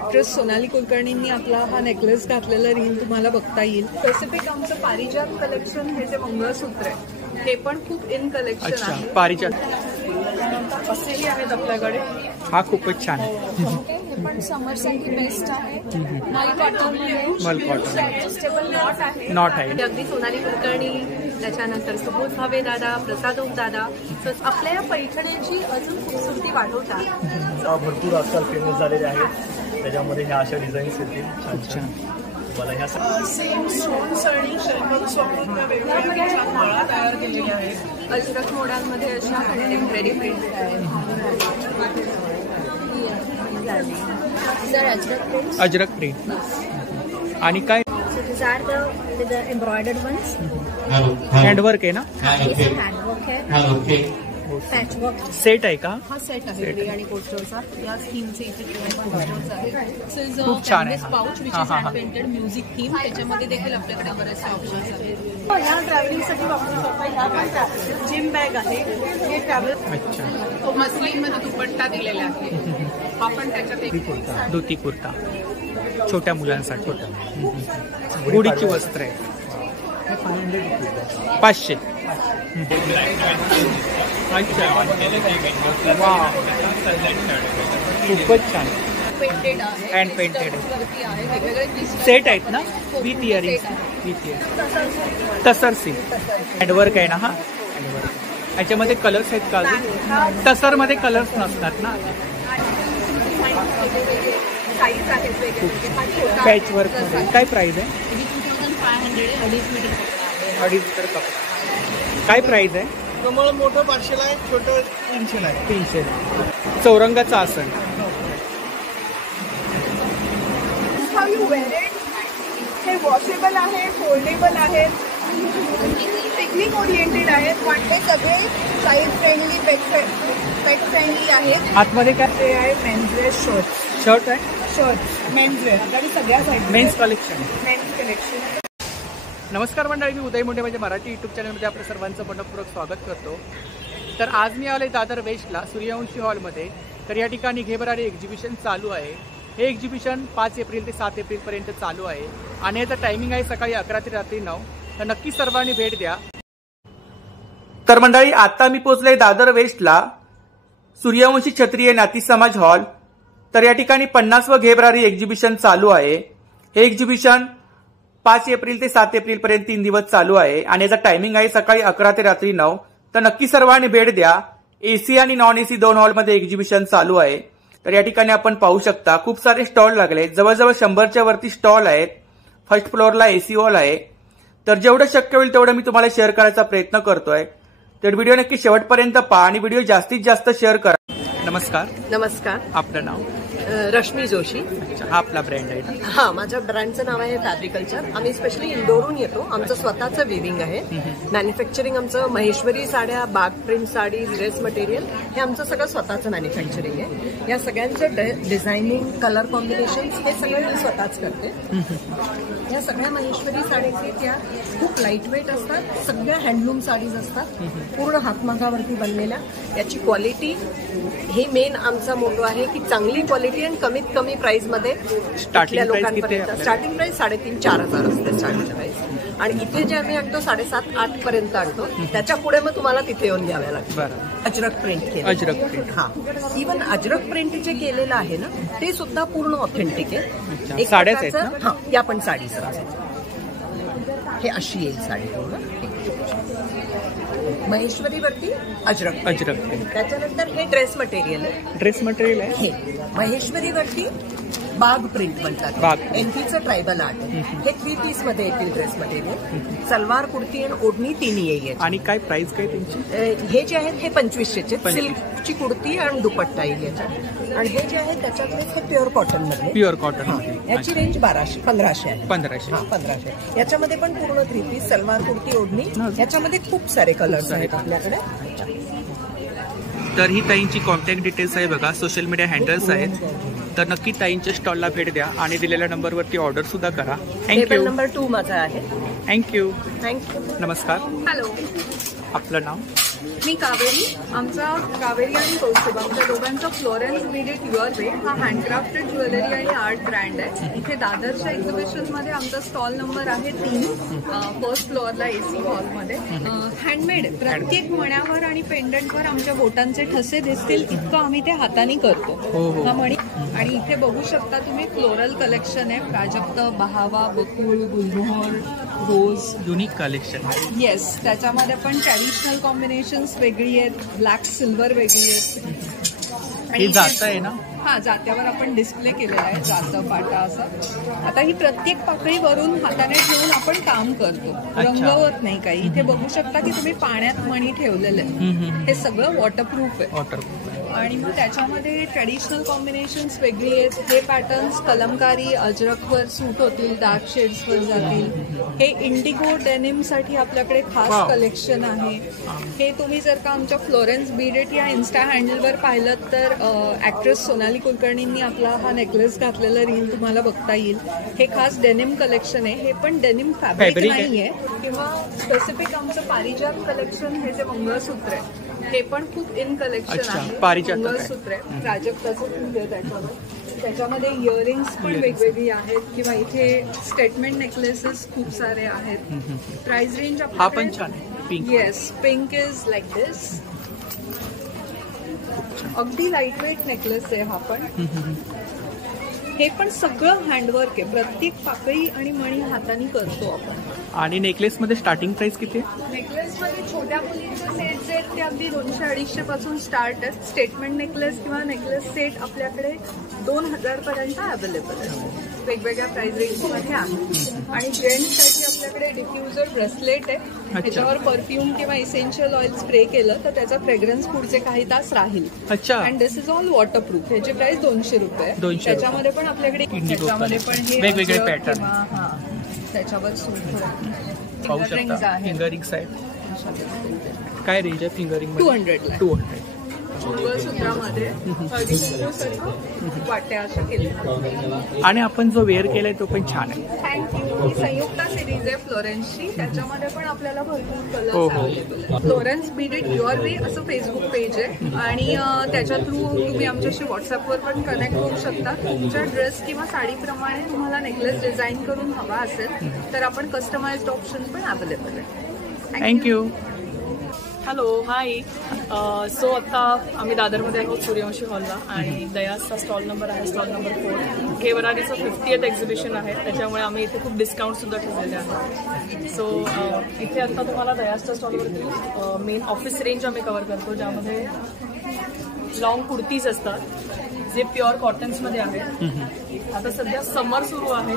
Actress Sonali कुलकर्णींनी आपला हा necklace घातलेला रिंग तुम्हाला बघता येईल. स्पेसिफिक आमचं पारिजात कलेक्शन हे जे मंगळसूत्र आहे ते पण खूप इन कलेक्शन आहे. पारिजात असेही आहेत आपल्याकडे. हा खूपच छान आहे. हे पण समरसाठी बेस्ट आहे. मल कॉटन ॲडजस्टेबल नॉट आहे. अगदी सोनाली कुलकर्णी, त्याच्यानंतर सुबोध भावे दादा, प्रसाद ओक दादा, तर आपल्या या पैठण्यांची अजून खूपसुरती वाढवतात. भरपूर आजकाल फेमस झालेले आहेत. त्याच्यामध्ये ह्या अशा डिझाईन्स येतील छान छान. मला ह्या सेम स्टोन्स आणि शेल्मन्स वापरून त्या वेगवेगळ्या छान माळा तयार केलेल्या आहेत. अजरक मोडांमध्ये अशा कंटेम्पररी प्रिंट्स आहेत. अजरक प्रिंट आणि काय एम्ब्रॉयडर्ड वन्स. हँडवर्क आहे ना? हँडवर्क है. सेट आहे का? हा सेट आहे ग्रे आणि पोस्टरचा. या थीमचे इथे पोस्टर्स आहेत. खूप छान आहे. Pouch which is hand painted music theme. त्याच्यामध्ये देखील आपल्याकडे बरेचसे ऑप्शन्स आहेत. ह्या ट्रॅव्हलिंगसाठी वापरू शकता. ह्या पण जिम बॅग आहे. हे ट्रॅव्हल. अच्छा. मस्लिन मध्ये दुपट्टा दिलेला आहे. हा पण त्याच्यात एक धोती कुर्ता छोट्या मुलांसाठी. गुढीची वस्त्र आहे. 500. अच्छा. खूपच छान. पेंटेड आहे. हँड पेंटेड आहे. वेगवेगळे सेट आहेत ना? With earrings. With earring tussar सी हँडवर्क आहे ना? हा हँडवर्क. याच्यामध्ये कलर्स आहेत का? तसर मध्ये कलर्स नसतात ना? पॅच वर्क मध्ये काय प्राइस आहे? 2,500. मीटर कपडा. काय प्राइस आहे? कमळ मोठं 500 आहे, छोटं 300 आहे. 300. चौरंगाचा आसन. हे वॉशेबल आहे, फोल्डेबल आहे, पिकनिक ओरिएंटेड आहेत. पण हे सगळे साईज फ्रेंडली, पेट फ्रेंडली आहेत. आतमध्ये काय ते आहे मेन्सवेअर शर्ट. शर्ट आहे. शर्ट मेन्सवेअर आणि सगळ्या size men's collection. Men's collection. नमस्कार मंडळी, मी उदय मोठे माझ्या मराठी यूट्यूब चॅनलमध्ये आपलं सर्वांचं मनपूर्वक स्वागत करतो. तर आज मी आले दादर वेस्टला सूर्यवंशी हॉलमध्ये. तर या ठिकाणी घेबरारी एक्झिबिशन चालू आहे. हे एक्झिबिशन 5 एप्रिल ते 7 एप्रिलपर्यंत चालू आहे आणि याचं टायमिंग आहे सकाळी 11 ते रात्री 9. तर नक्की सर्वांनी भेट द्या. तर मंडळी आता मी पोहोचलोय दादर वेस्टला सूर्यवंशी क्षत्रिय नाती समाज हॉल. तर या ठिकाणी 50व घेबरारी एक्झिबिशन चालू आहे. हे एक्झिबिशन 5 एप्रिल ते 7 एप्रिलपर्यंत 3 दिवस चालू आहे आणि याचा टायमिंग आहे सकाळी 11 ते रात्री 9. तर नक्की सर्वांनी भेट द्या. एसी आणि नॉन एसी 2 हॉलमध्ये एक्झिबिशन चालू आहे. तर या ठिकाणी आपण पाहू शकता खूप सारे स्टॉल लागले. जवळजवळ 100च्या वरती स्टॉल आहेत. फर्स्ट फ्लोअरला एसी हॉल आहे. तर जेवढं शक्य होईल तेवढं मी तुम्हाला शेअर करायचा प्रयत्न करतोय. तर व्हिडिओ नक्की शेवटपर्यंत पहा आणि व्हिडिओ जास्तीत जास्त शेअर करा. नमस्कार. नमस्कार. आपलं नाव? रश्मी जोशी. हा आपला ब्रँड आहे ना? हा, माझ्या ब्रँडचं नाव आहे फॅब्रिकल्चर. आम्ही स्पेशली इंदोरून येतो. आमचं स्वतःचं विविंग आहे. मॅन्युफॅक्चरिंग आमचं महेश्वरी साड्या, बाग प्रिंट साडी, ड्रेस मटेरियल हे आमचं सगळं स्वतःचं मॅन्युफॅक्चरिंग आहे. या सगळ्यांचं डिझायनिंग, कलर कॉम्बिनेशन हे सगळं मी स्वतःच करते. या सगळ्या महेश्वरी साडीचे त्या खूप लाईट वेट असतात. सगळ्या हँडलूम साडीज असतात, पूर्ण हातमागावरती बनलेल्या. याची क्वालिटी हे मेन आमचा मोटो आहे की चांगली क्वालिटी आणि कमीत कमी प्राइस मध्ये लोकांपर्यंत. स्टार्टिंग प्राइस 3,500-4,000 असते स्टार्टिंग प्राइस. आणि इथे जे आम्ही आणतो 7,500-8,000 पर्यंत आणतो. त्याच्या पुढे मग तुम्हाला तिथे येऊन घ्याव्या लागतं. अजरक प्रिंट. अजरक प्रिंट. हा, इव्हन अजरक प्रिंट जे केलेलं आहे ना ते सुद्धा पूर्ण ऑथेंटिक आहे. साड्याच आहेत ना? हा, या पण साडी हे अशी येईल साडी पूर्ण महेश्वरीवरती अजरक. त्याच्यानंतर हे ड्रेस मटेरियल आहे. ड्रेस मटेरियल आहे. हे महेश्वरीवरती बाग प्रिंट म्हणतात. एनपीचं ट्रायबल आर्ट. हे 3 पीस मध्ये येतील ड्रेस मटेरियल. सलवार, कुर्ती आणि ओढणी तिन्ही येईल. आणि काय प्राइस काय त्यांची? हे जे आहेत हे 2500चे. सिल्कची कुर्ती आणि दुपट्टा येईल याच्यात. आणि हे जे आहे त्याच्यातले हे प्युअर कॉटन मध्ये. Pure cotton. याची रेंज 1500 आहे. 1500. याच्यामध्ये पण पूर्ण 3 पीस सलवार, कुर्ती, ओढणी. याच्यामध्ये खूप सारे कलर्स आहेत आपल्याकडे. तर ही ताईंची कॉन्टॅक्ट डिटेल्स आहे बघा. सोशल मीडिया हँडल्स आहेत. तर नक्की ताईंच्या स्टॉलला भेट द्या आणि दिलेल्या नंबरवरती ऑर्डर सुद्धा करा. टेबल नंबर 2 माझा आहे. थँक्यू. थँक्यू. नमस्कार. हॅलो. आपलं नाव? मी कावेरी, आमचा कावेरी आणि कौस्तुभ आमच्या दोघांचा Florence Beed it your way हा हँडक्राफ्टेड ज्वेलरी आणि आर्ट ब्रँड आहे. इथे दादरच्या एक्झिबिशनमध्ये आमचा स्टॉल नंबर आहे 3, फर्स्ट फ्लोअरला AC हॉलमध्ये. हँडमेड प्रत्येक मण्यावर आणि पेंडंटवर आमच्या बोटांचे ठसे दिसतील इतकं आम्ही ते हाताने करतो हा मणी. आणि इथे बघू शकता तुम्ही फ्लोरल कलेक्शन आहे. प्राजक्त, बहावा, बकुळ, गुलमोहर, रोज, युनिक कलेक्शन. येस, त्याच्यामध्ये पण ट्रॅडिशनल कॉम्बिनेशन्स वेगळी आहेत, ब्लॅक सिल्वर वेगळी आहेत. हे जात आहे ना? हा, जात्यावर आपण डिस्प्ले केलेला आहे, जातं पाटा असं. आता ही प्रत्येक पाकळीवरून हाताने ठेवून आपण काम करतो, रंगवत नाही काही. इथे बघू शकता की तुम्ही पाण्यात मणी ठेवलेले आहेत. हे सगळं वॉटरप्रूफ आहे. आणि मग त्याच्यामध्ये ट्रॅडिशनल कॉम्बिनेशन्स वेगळी आहेत. हे पॅटर्न्स कलमकारी, अजरकवर सूट होतील, डार्क शेड्सवर जातील. हे इंडिगो डेनिमसाठी आपल्याकडे खास कलेक्शन आहे. हे तुम्ही जर का आमच्या फ्लोरेन्स बीड इट या इन्स्टा हँडलवर पाहिलं तर ॲक्ट्रेस सोनाली कुलकर्णींनी आपला हा नेकलेस घातलेला रील तुम्हाला बघता येईल. हे खास डेनिम कलेक्शन आहे. हे पण डेनिम फॅब्रिक नाही आहे किंवा स्पेसिफिक आमचं पारिजात कलेक्शन. हे जे मंगळसूत्र आहे हे पण खूप इन कलेक्शन आहे. मंगळसूत्र आहे, प्राजक्ताचं फूल आहे त्याच्यामध्ये इयरिंग्स पण वेगवेगळी आहेत किंवा इथे स्टेटमेंट नेकलेसेस खूप सारे आहेत. प्राइस रेंज आपल्याकडे येस, पिंक इज लाईक दिस. अगदी लाईटवेट नेकलेस आहे हा पण. हे पण सगळं हँडवर्क आहे. प्रत्येक पाकळी आणि मणी हाताने करतो आपण. आणि नेकलेस मध्ये स्टार्टिंग प्राइस किती आहे? नेकलेस मध्ये छोट्या मुलींचे सेट जे आहेत ते अगदी 200-250 पासून स्टार्ट आहेत. स्टेटमेंट नेकलेस किंवा नेकलेस सेट आपल्याकडे 2000 पर्यंत अवेलेबल आहे. वेगवेगळ्या प्राइस रेंज मध्ये आहे. आणि जेंट्ससाठी आपल्याकडे डिफ्युजर ब्रेसलेट आहे. त्याच्यावर परफ्यूम किंवा इसेन्शियल ऑइल स्प्रे केलं तर त्याचा फ्रेग्रन्स पुढचे काही तास राहील. And this is all waterproof. ह्याची प्राइस 200 रुपये. त्याच्यामध्ये पण आपल्याकडे त्याच्यामध्ये पण हे वेगवेगळे पॅटर्न त्याच्यावर सूट पाहू शकता. फिंगरिंग्स आहेत. काय रेंज आहे फिंगरिंग? 200 मंगळसूत्रामध्ये वाट्या अशा केल्या. आणि आपण जो वेअर केलाय तो पण छान आहे. थँक्यू. ही संयुक्ता सिरीज आहे फ्लोरेन्सची. त्याच्यामध्ये पण आपल्याला भरपूर कलर्स अवेलेबल आहे. Florence Beed it your way असं फेसबुक पेज आहे आणि त्याच्या थ्रू तुम्ही आमच्याशी व्हॉट्सअपवर पण कनेक्ट होऊ शकता. तुमच्या ड्रेस किंवा साडीप्रमाणे तुम्हाला नेकलेस डिझाईन करून हवा असेल तर आपण कस्टमाइज्ड ऑप्शन पण अवेलेबल आहे. थँक्यू. हॅलो, हाय. सो आता आम्ही दादरमध्ये आहोत सूर्यवंशी हॉलला आणि दयासचा स्टॉल नंबर आहे स्टॉल नंबर 4. घेवरारीचं 50th एक्झिबिशन आहे त्याच्यामुळे आम्ही इथे खूप डिस्काउंटसुद्धा ठेवलेले आहेत. सो इथे आता तुम्हाला दयासच्या स्टॉलवरती मेन ऑफिस रेंज आम्ही कव्हर करतो ज्यामध्ये लॉंग कुर्तीज असतात जे प्युअर कॉटन्समध्ये आहेत. आता सध्या समर सुरू आहे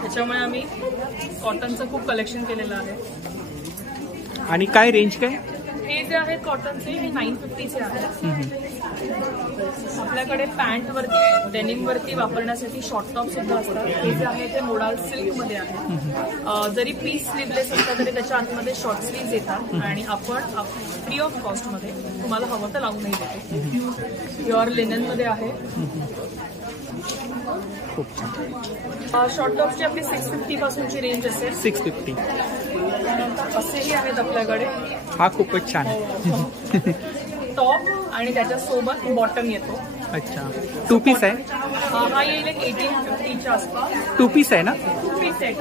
त्याच्यामुळे आम्ही कॉटनचं खूप कलेक्शन केलेलं आहे. आणि काय रेंज काय? हे जे आहेत कॉटनचे हे 950चे आहेत. आपल्याकडे पॅन्टवरती डेनिमवरती वापरण्यासाठी शॉर्ट टॉप सुद्धा असतात. हे जे आहे ते मोडाल सिल्कमध्ये आहे. जरी पीस स्लीवलेस असतात तरी त्याच्या आतमध्ये शॉर्ट स्लीव्ज येतात आणि आपण फ्री ऑफ कॉस्टमध्ये तुम्हाला हवं तर लावूनही देतो. प्युअर लिननमध्ये आहे. शॉर्ट टॉपची आपली 650 पासूनची रेंज असेल. 650. त्यानंतर असेही आहेत आपल्याकडे. हा खूपच छान आहे. टॉप आणि त्याच्यासोबत बॉटम येतो. अच्छा, 2 पीस आहे. हा येईल 1850च्या आसपास. 2 पीस आहे ना? 2 पीस सेट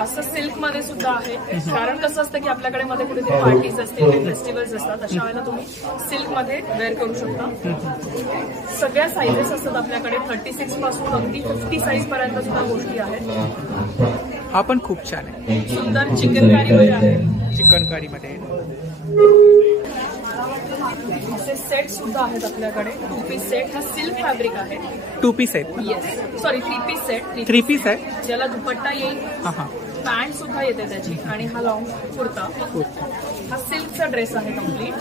असं सिल्कमध्ये सुद्धा आहे. कारण कसं असतं की आपल्याकडे मध्ये कुठेतरी पार्टीज असतील, फेस्टिवल्स असतात, अशा वेळेला तुम्ही सिल्कमध्ये वेअर करू शकता. सगळ्या साईजेस असतात आपल्याकडे. 36 पासून अगदी 50 साईज पर्यंत सुद्धा गोष्टी आहेत. हा पण खूप छान आहे. सुंदर चिकनकारीमध्ये आहे. चिकनकारीमध्ये असे सेट सुद्धा आहेत आपल्याकडे. 2 पीस सेट. हा सिल्क फॅब्रिक आहे. 2 पीस आहेत. Yes, sorry 3 piece set. 3 piece आहे. ज्याला दुपट्टा येईल, पॅन्ट सुद्धा येते त्याची आणि हा लॉंग कुर्ता. हा सिल्कचा ड्रेस आहे कम्प्लीट.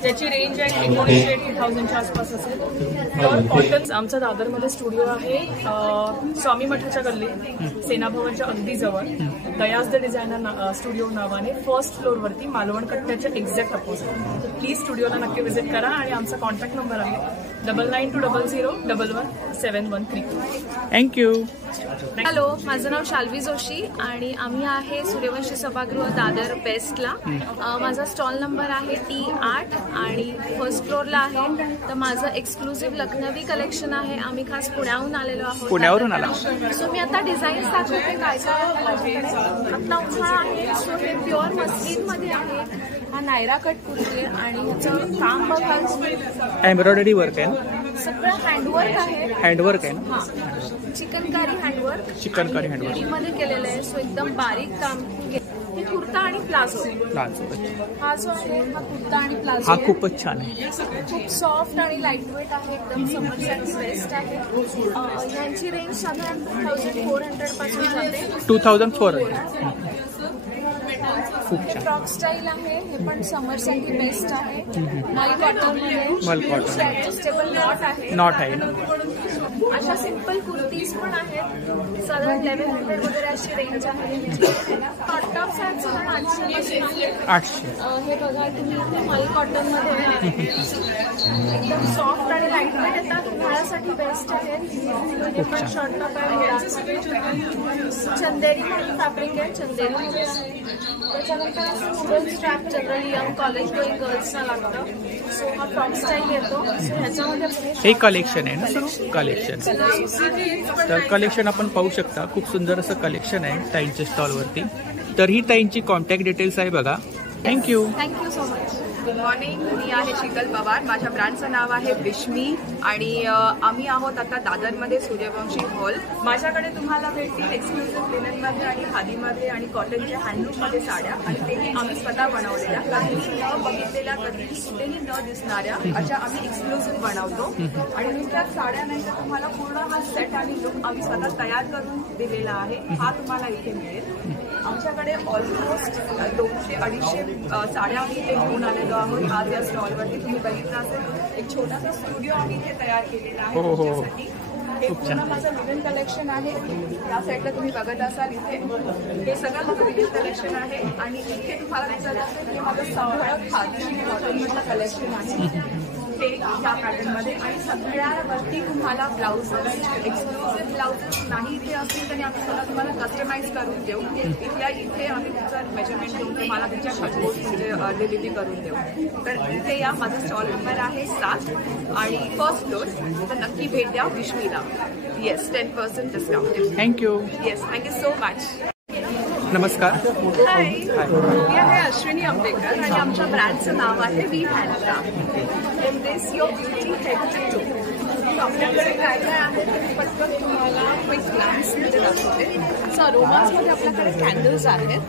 ज्याची रेंज आहे 1900-2000च्या आसपास असेल. Pure cotton. आमचा दादरमध्ये स्टुडिओ आहे स्वामी मठाच्या गल्लीत, सेना भवनच्या अगदी जवळ. दयास द डिझायनर स्टुडिओ नावाने फर्स्ट फ्लोअरवरती मालवण कट्ट्याच्या एक्झॅक्ट अपोजिट. प्लीज स्टुडिओला नक्की व्हिजिट करा. आणि आमचा कॉन्टॅक्ट नंबर आहे 9920011713. थँक्यू. हॅलो, माझं नाव शाल्वी जोशी आणि आणि आम्ही आहे सूर्यवंशी सभागृह दादर बेस्टला. माझा स्टॉल नंबर आहे T8 आणि फर्स्ट फ्लोअरला आहे. तर माझं एक्सक्लुझिव्ह लखनवी कलेक्शन आहे. आम्ही खास पुण्याहून आलेलो आहोत. पुण्यावरून आला. सो मी आता डिझाईन दाखवते काय काय माझ्याकडे. आपला उन्हाळा आहे, सो हे प्युअर मस्लिनमध्ये आहे. हा नायरा कट कुर्ती आणि ह्याचं काम बघा, एम्ब्रॉयडरी वर्क आहे ना, सगळं हँडवर्क आहे. हँडवर्क आहे ना, हा चिकनकारी हँडवर्क, चिकनकारी हँडवर्क मध्ये केलेलं आहे. सो एकदम बारीक काम. हे कुर्ता आणि प्लाझो. हा जो आहे हा कुर्ता आणि प्लाझो. हा खूपच छान आहे. खूप सॉफ्ट आणि लाईट वेट आहे. एकदम समरसाठी बेस्ट आहे. यांची रेंज साधारण 2400 पासून जाते. 2400. खूप छान. फ्रॉक स्टाईल आहे. हे पण समरसाठी बेस्ट आहे. मल कॉटन मध्ये. मल कॉटन. ऍडजस्टेबल नॉट आहे. नॉट आहे ना. अशा सिंपल कुर्तीज पण आहेत. साधारण 1100 वगैरे अशी रेंज आहे. शॉर्ट टॉप्स आहेत साधारण 800. हे बघा तुम्ही इथे मल कॉटन मध्ये आहे. एकदम सॉफ्ट आणि लाईट वेट येतात. उन्हाळ्यासाठी बेस्ट आहेत. हे पण शॉर्ट टॉप आहे. चंदेरी फॅब्रिक आहे. चंदेरी मध्ये आहे. त्याच्यानंतर असं wooden strap generally young college going गर्ल्सना लागतं. सो हा फ्रॉक स्टाईल येतो. सो ह्याच्यामध्ये हे कलेक्शन आहे ना सर, कलेक्शन. तर कलेक्शन आपण पाहू शकता. खूप सुंदर असं कलेक्शन आहे ताईंच्या स्टॉलवरती. तर ही ताईंची कॉन्टॅक्ट डिटेल्स आहे बघा. Thank you. Thank you so much. Good morning. मी आहे शीतल पवार. माझ्या ब्रँडचं नाव आहे विश्मी आणि आम्ही आहोत आता दादरमध्ये सूर्यवंशी हॉल. माझ्याकडे तुम्हाला भेटतील एक्सक्लुझिव्ह लिननमध्ये आणि खादीमध्ये आणि कॉटनच्या हँडलूममध्ये साड्या आणि तेही आम्ही स्वतः बनवलेल्या, कधीही न बघितलेल्या, कधीही कुठेही न दिसणाऱ्या अशा आम्ही एक्सक्लुझिव्ह बनवतो. आणि नुसत्याच साड्या नाही तर तुम्हाला पूर्ण हा सेट आणि लुक आम्ही स्वतः तयार करून दिलेला आहे. हा तुम्हाला इथे मिळेल. आमच्याकडे ऑलमोस्ट 200-250 साड्या आम्ही इथे घेऊन आलेलो आहोत. आज या स्टॉलवरती तुम्ही बघितलं असेल एक छोटासा स्टुडिओ आम्ही इथे तयार केलेला आहे तुमच्यासाठी. हे पूर्ण माझं विलन कलेक्शन आहे. या साईडला तुम्ही बघत असाल इथे हे सगळं माझं विलन कलेक्शन आहे आणि इथे तुम्हाला दिसत असेल की माझं सगळं खादी कॉटनमधलं कलेक्शन आहे हे ह्या पॅटर्नमध्ये. आणि सगळ्यावरती तुम्हाला ब्लाउजेस, एक्सक्लुझिव्ह ब्लाउजेस नाही इथे असतील तरी आम्ही स्वतः तुम्हाला कस्टमाइज करून देऊ. इथल्या इथे आम्ही तुमचं मेजरमेंट घेऊन तुम्हाला तुमच्या घरपोच म्हणजे डिलिव्हरी करून देऊ. तर इथे या. माझा स्टॉल नंबर आहे 7 आणि फर्स्ट फ्लोअर. तर नक्की भेट द्या विश्मीला. Yes, 10% discount. Thank you. Yes, thank you so much. नमस्कार. हाय, मी आहे अश्विनी आंबेकर आणि आमच्या ब्रँडचं नाव आहे we handcraft. Embrace your beauty head to toe. आपल्याकडे काय काय आहे ते पटकन तुम्हाला क्विक ग्लॅन्समध्ये दाखवते. सो अरोमाजमध्ये आपल्याकडे कॅन्डल्स आहेत.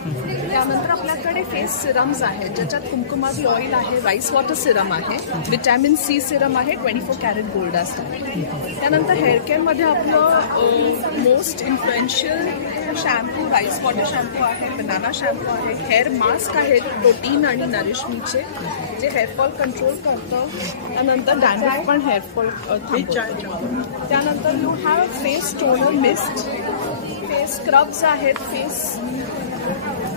त्यानंतर आपल्याकडे फेस सिरम्स आहेत ज्याच्यात कुमकुमावी ऑइल आहे, राईस वॉटर सिरम आहे, विटॅमिन C सिरम आहे, 24 कॅरेट गोल्ड असतात. त्यानंतर हेअर केअरमध्ये आपलं most influential shampoo rice water shampoo आहे, बनाना शॅम्पू आहे, हेअर मास्क आहेत प्रोटीन आणि नरिशमीचे जे हेअरफॉल कंट्रोल करतं. त्यानंतर डॅन्ड्रफ पण हेअरफॉल थांबवतं. त्यानंतर you have face toner mist, face scrubs आहेत, फेस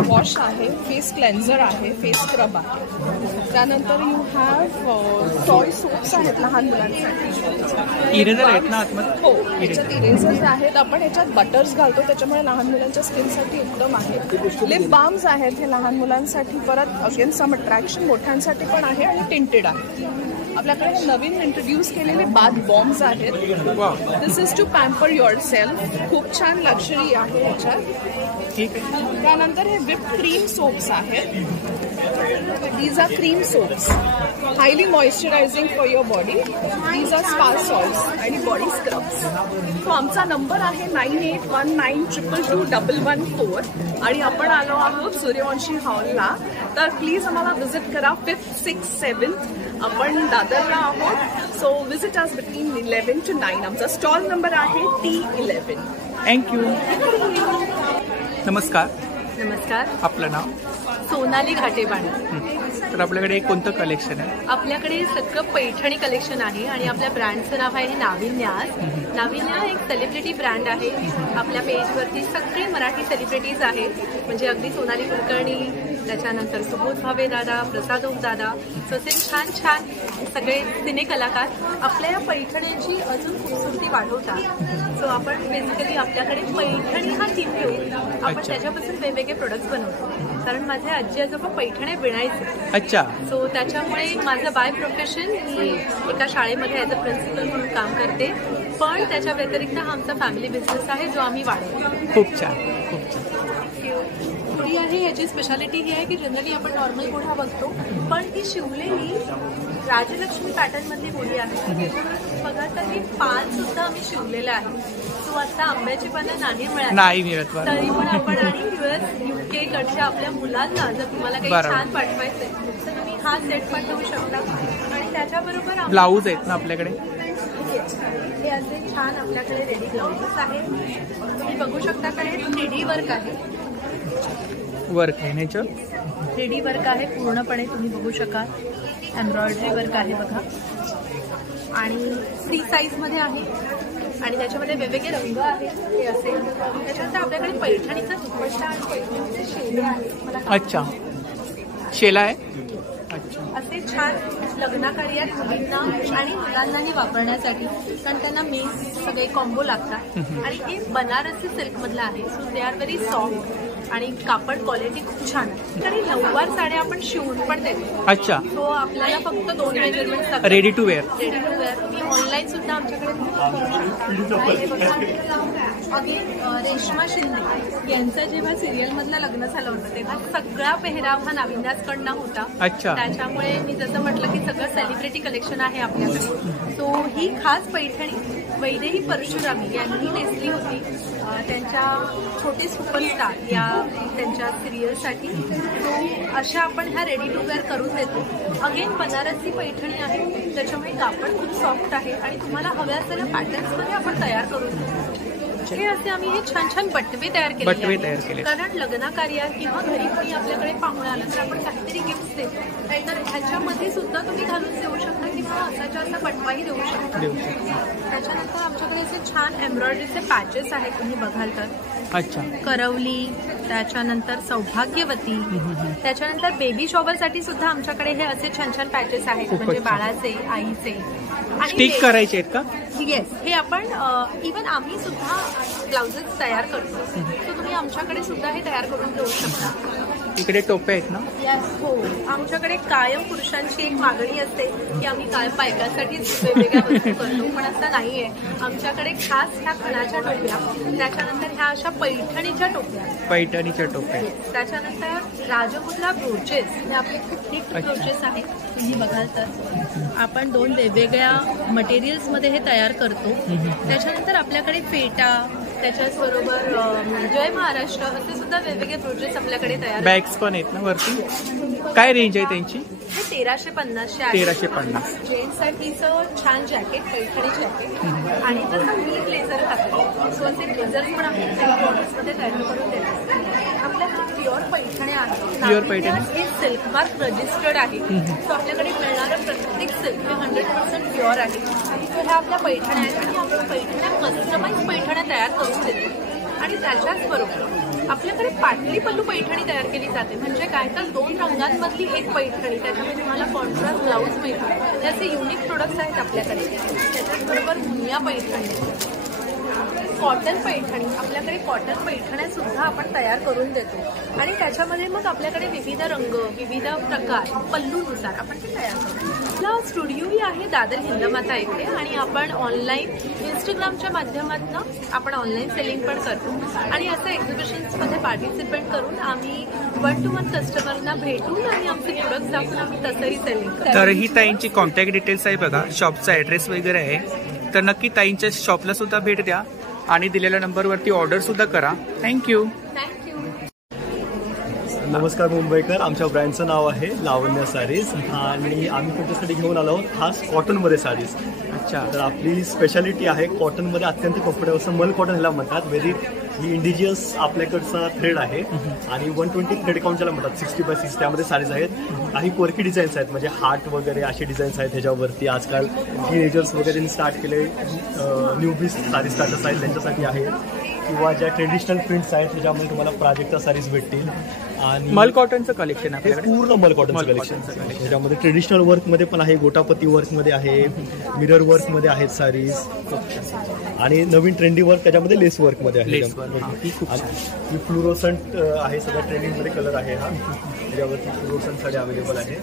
वॉश आहे, फेस क्लेन्झर आहे, फेस स्क्रब आहे. त्यानंतर यू हॅव टॉय सोप्स आहेत लहान मुलांसाठी. इरेजर आहेत ना आतमध्ये? हो, याच्यात इरेझर्स आहेत. आपण याच्यात बटर्स घालतो त्याच्यामुळे लहान मुलांच्या स्किनसाठी उत्तम आहे. लिप बाम्स आहेत हे लहान मुलांसाठी. परत अगेन सम अट्रॅक्शन मोठ्यांसाठी पण आहे आणि टिंटेड आहे. आपल्याकडे नवीन इंट्रोड्यूस केलेले बाथ बॉम्ब्स आहेत. This is to pamper yourself. खूप छान लक्झरी आहे याच्यात. ठीक आहे. त्यानंतर हे विप क्रीम सोप्स आहेत. These are cream soaps, highly moisturising for your body. These are spa salts आणि बॉडी स्क्रब्स. तो आमचा नंबर आहे 9819222114 आणि आपण आलो आहोत सूर्यवंशी हॉलला. तर प्लीज आम्हाला व्हिजिट करा. 5th, 6th, 7th आपण दादरला आहोत. So visit us between 11 to 9. आमचा स्टॉल नंबर आहे T11. थँक्यू. नमस्कार. नमस्कार. आपलं नाव? सोनाली घाटेबाणी. तर आपल्याकडे कोणतं कलेक्शन आहे? आपल्याकडे सगळं पैठणी कलेक्शन आहे आणि आपल्या ब्रँडचं नाव आहे नाविन्यास. नाविन्या एक सेलिब्रिटी ब्रँड आहे. आपल्या पेजवरती सगळे मराठी सेलिब्रिटीज आहेत. म्हणजे अगदी सोनाली कुलकर्णी, त्याच्यानंतर सुबोध भावे दादा, प्रसाद ओक दादा. तसे छान छान सगळे सिने कलाकार आपल्या या पैठण्यांची अजून खूबसूरती वाढवतात. सो आपण बेसिकली आपल्याकडे पैठणी हा थीम घेऊन आपण त्याच्यापासून वेगवेगळे प्रोडक्ट्स बनवतो. कारण माझे आजी आजोबा पैठण्या विणायचे. अच्छा. सो त्याच्यामुळे माझं बाय प्रोफेशन मी एका शाळेमध्ये ॲज अ प्रिन्सिपल म्हणून काम करते, पण त्याच्या व्यतिरिक्त हा आमचा फॅमिली बिझनेस आहे जो आम्ही वाढवतो. खूप छान, खूप छान. पुढी आहे याची स्पेशालिटी ही आहे की जनरली आपण नॉर्मल गुढा बघतो, पण ही शिवलेली राजलक्ष्मी पॅटर्न मधली गुढी आहे. बघा तर हे पान सुद्धा आम्ही शिवलेलं आहे. सो आता आंब्याची पानं नाही मिळत तरी पण आपण आणि US UK कडच्या आपल्या मुलांना जर तुम्हाला काही छान पाठवायचंय तर तुम्ही हा सेट पाठवू शकता. आणि त्याच्याबरोबर ब्लाऊज आहेत ना आपल्याकडे, हे असे छान आपल्याकडे रेडी ब्लाउजेस आहेत. तुम्ही बघू शकता तर हे 3D वर्क आहे. वर्क आहे 3D वर्क आहे पूर्णपणे, तुम्ही बघू शकाल. एम्ब्रॉयडरी वर्क आहे बघा, आणि फ्री साईज मध्ये आहे आणि त्याच्यामध्ये वेगवेगळे रंग आहेत. हे असे त्याच्यानंतर आपल्याकडे पैठणीचा दुपट्टा आणि पैठणीचे शेले आहेत. अच्छा, शेला आहे. अच्छा, असे छान लग्नाकार्यात मुलींना आणि मुलांनाही वापरण्यासाठी, कारण त्यांना मेस सगळे कॉम्बो लागतात. आणि हे बनारसी सिल्क मधलं आहे. So they are very soft आणि कापड क्वालिटी खूप छान आहे. आणि नऊवार साड्या आपण शिवून पण देतो. अच्छा. सो आपल्याला फक्त 2 मेजरमेंट रेडी टू वेअर. तुम्ही ऑनलाईन सुद्धा आमच्याकडे अगेन रेश्मा शिंदे यांचं जेव्हा सिरियल मधलं लग्न झालं होतं तेव्हा सगळा पेहराव हा नाविन्यासकडनं होता. अच्छा. त्याच्यामुळे मी जसं म्हटलं की सगळं सेलिब्रिटी कलेक्शन आहे आपल्याकडे. सो ही खास पैठणी वैदेही परशुरामी यांनी नेसली होती त्यांच्या छोटे सुपरस्टार या त्यांच्या सिरियलसाठी. सो अशा आपण ह्या रेडी टू वेअर करून देतो. अगेन बनारसी पैठणी आहे, त्याच्यामुळे कापड खूप सॉफ्ट आहे आणि तुम्हाला हव्या असलेल्या पॅटर्न्समध्ये आपण तयार करून देतो. हे असे आम्ही हे छान छान बटवे तयार केले, कारण लग्नाकार्यात किंवा घरी कोणी आपल्याकडे पाहुणे आलं तर आपण काहीतरी गिफ्ट देतो. तर ह्याच्यामध्ये सुद्धा तुम्ही घालून देऊ शकता किंवा असाच्या असा बटवाही देऊ शकता. त्याच्यानंतर आमच्याकडे असे छान एम्ब्रॉयडरीचे पॅचेस आहेत, तुम्ही बघाल तर. अच्छा. करवली, त्याच्यानंतर सौभाग्यवती, त्याच्यानंतर बेबी शॉवरसाठी सुद्धा आमच्याकडे हे असे छान छान पॅचेस आहेत, म्हणजे बाळाचे, आईचे. स्टिक करायचे आहेत का? येस, हे आपण इवन आम्ही सुद्धा ब्लाउजेस तयार करतो. सो तुम्ही आमच्याकडे सुद्धा हे तयार करून देऊ शकता. इकडे टोपे आहेत ना? यस, हो. आमच्याकडे कायम पुरुषांची एक मागणी असते की आम्ही कायम बायकांसाठीच वेगवेगळ्या वस्तू करतो, पण असं नाहीये. आमच्याकडे खास ह्या खणाच्या टोप्या, त्याच्यानंतर ह्या अशा पैठणीच्या टोप्या, त्याच्यानंतर राजमुद्रा ब्रोचेस, हे आपले खूप थिक ब्रोचेस आहेत. तुम्ही बघाल तर आपण 2 वेगवेगळ्या मटेरियल्समध्ये हे तयार करतो. त्याच्यानंतर आपल्याकडे फेटा, त्याच्याचबरोबर जय महाराष्ट्र असे सुद्धा वेगवेगळे प्रोजेक्ट आपल्याकडे तयार. बॅग्स पण आहेत ना वरती? काय रेंज आहे त्यांची? हे 1350 आहे. 1350. जेंट्ससाठीचं छान जॅकेट, पैठणी जॅकेट, आणि जसं मी ब्लेझर घातले सो असे ब्लेझर्स पण आम्ही बॉर्डर्समध्ये तयार करून देतो. आपल्याकडे प्युअर पैठण्या आहेत. प्युअर पैठणी हे सिल्क मार्क रजिस्टर्ड आहे. सो आपल्याकडे मिळणारं प्रत्येक सिल्क हे 100% प्युअर आहे. सो ह्या आपल्या पैठण्या आहेत आणि आपण पैठण्या कस्टमाइज पैठण्या तयार करून देतो. आणि त्याच्याच बरोबर आपल्याकडे पाटली पल्लू पैठणी तयार केली जाते. म्हणजे काय तर 2 रंगांमधली एक पैठणी, त्याच्यामध्ये तुम्हाला कॉन्ट्रास्ट ब्लाऊज मिळतो. हे असे युनिक प्रोडक्ट्स आहेत आपल्याकडे. त्याच्याचबरोबर मुनिया पैठणी, कॉटन पैठणी, आपल्याकडे कॉटन पैठण्या सुद्धा आपण तयार करून देतो. आणि त्याच्यामध्ये मग आपल्याकडे विविध रंग, विविध प्रकार पल्लूनुसार आपण ते तयार करतो. आपला स्टुडिओही आहे दादर हिंदमाता येथे आणि आपण ऑनलाईन इंस्टाग्रामच्या माध्यमातून आपण ऑनलाईन सेलिंग पण करतो. आणि असं एक्झिबिशन्समध्ये पार्टिसिपेट करून आम्ही 1-to-1 कस्टमरना भेटून आणि आमचे प्रोडक्ट्स दाखवून आम्ही तसंही सेलिंग करतो. तर ही ताईंची कॉन्टॅक्ट डिटेल्स आहे बघा, शॉपचा ॲड्रेस वगैरे आहे. तर नक्की ताईंच्या शॉपला सुद्धा भेट द्या आणि दिलेल्या नंबरवरती ऑर्डर सुद्धा करा. थँक्यू. नमस्कार मुंबईकर, आमच्या ब्रँडचं नाव आहे लावण्य साडीज आणि आम्ही तुमच्यासाठी घेऊन आलो आहोत खास कॉटनमध्ये साडीज. अच्छा. तर आपली स्पेशालिटी आहे कॉटनमध्ये अत्यंत कम्फर्टेबल असं मल कॉटन ह्याला म्हणतात. ही इंडिजियस आपल्याकडचा थ्रेड आहे आणि 120 थ्रेड काउंट ज्याला म्हणतात. 60x60 त्यामध्ये साडीज आहेत. काही कोरकी डिझाईन्स आहेत, म्हणजे हार्ट वगैरे असे डिझाईन्स आहेत ह्याच्यावरती. आजकाल टीनेजर्स वगैरे स्टार्ट केले, न्यूबीज साडी स्टार्टर्स आहेत त्यांच्यासाठी आहे. किंवा ज्या ट्रेडिशनल प्रिंट्स आहेत त्याच्यामध्ये तुम्हाला प्राजक्ता साडीज भेटतील. आणि मल कॉटनचं कलेक्शन हे आपल्याकडे पूर्ण मल कॉटनचं कलेक्शन. त्याच्यामध्ये ट्रेडिशनल वर्कमध्ये पण आहे, गोटापती वर्कमध्ये आहे, मिरर वर्कमध्ये आहेत साडीज, आणि नवीन ट्रेंडी वर्क त्याच्यामध्ये लेस वर्कमध्ये आहे. ही फ्लोरोसंट आहे, सगळ्या ट्रेंडिंगमध्ये कलर आहे हा. त्याच्यावरती फ्लोरोसंट साडी अवेलेबल आहे.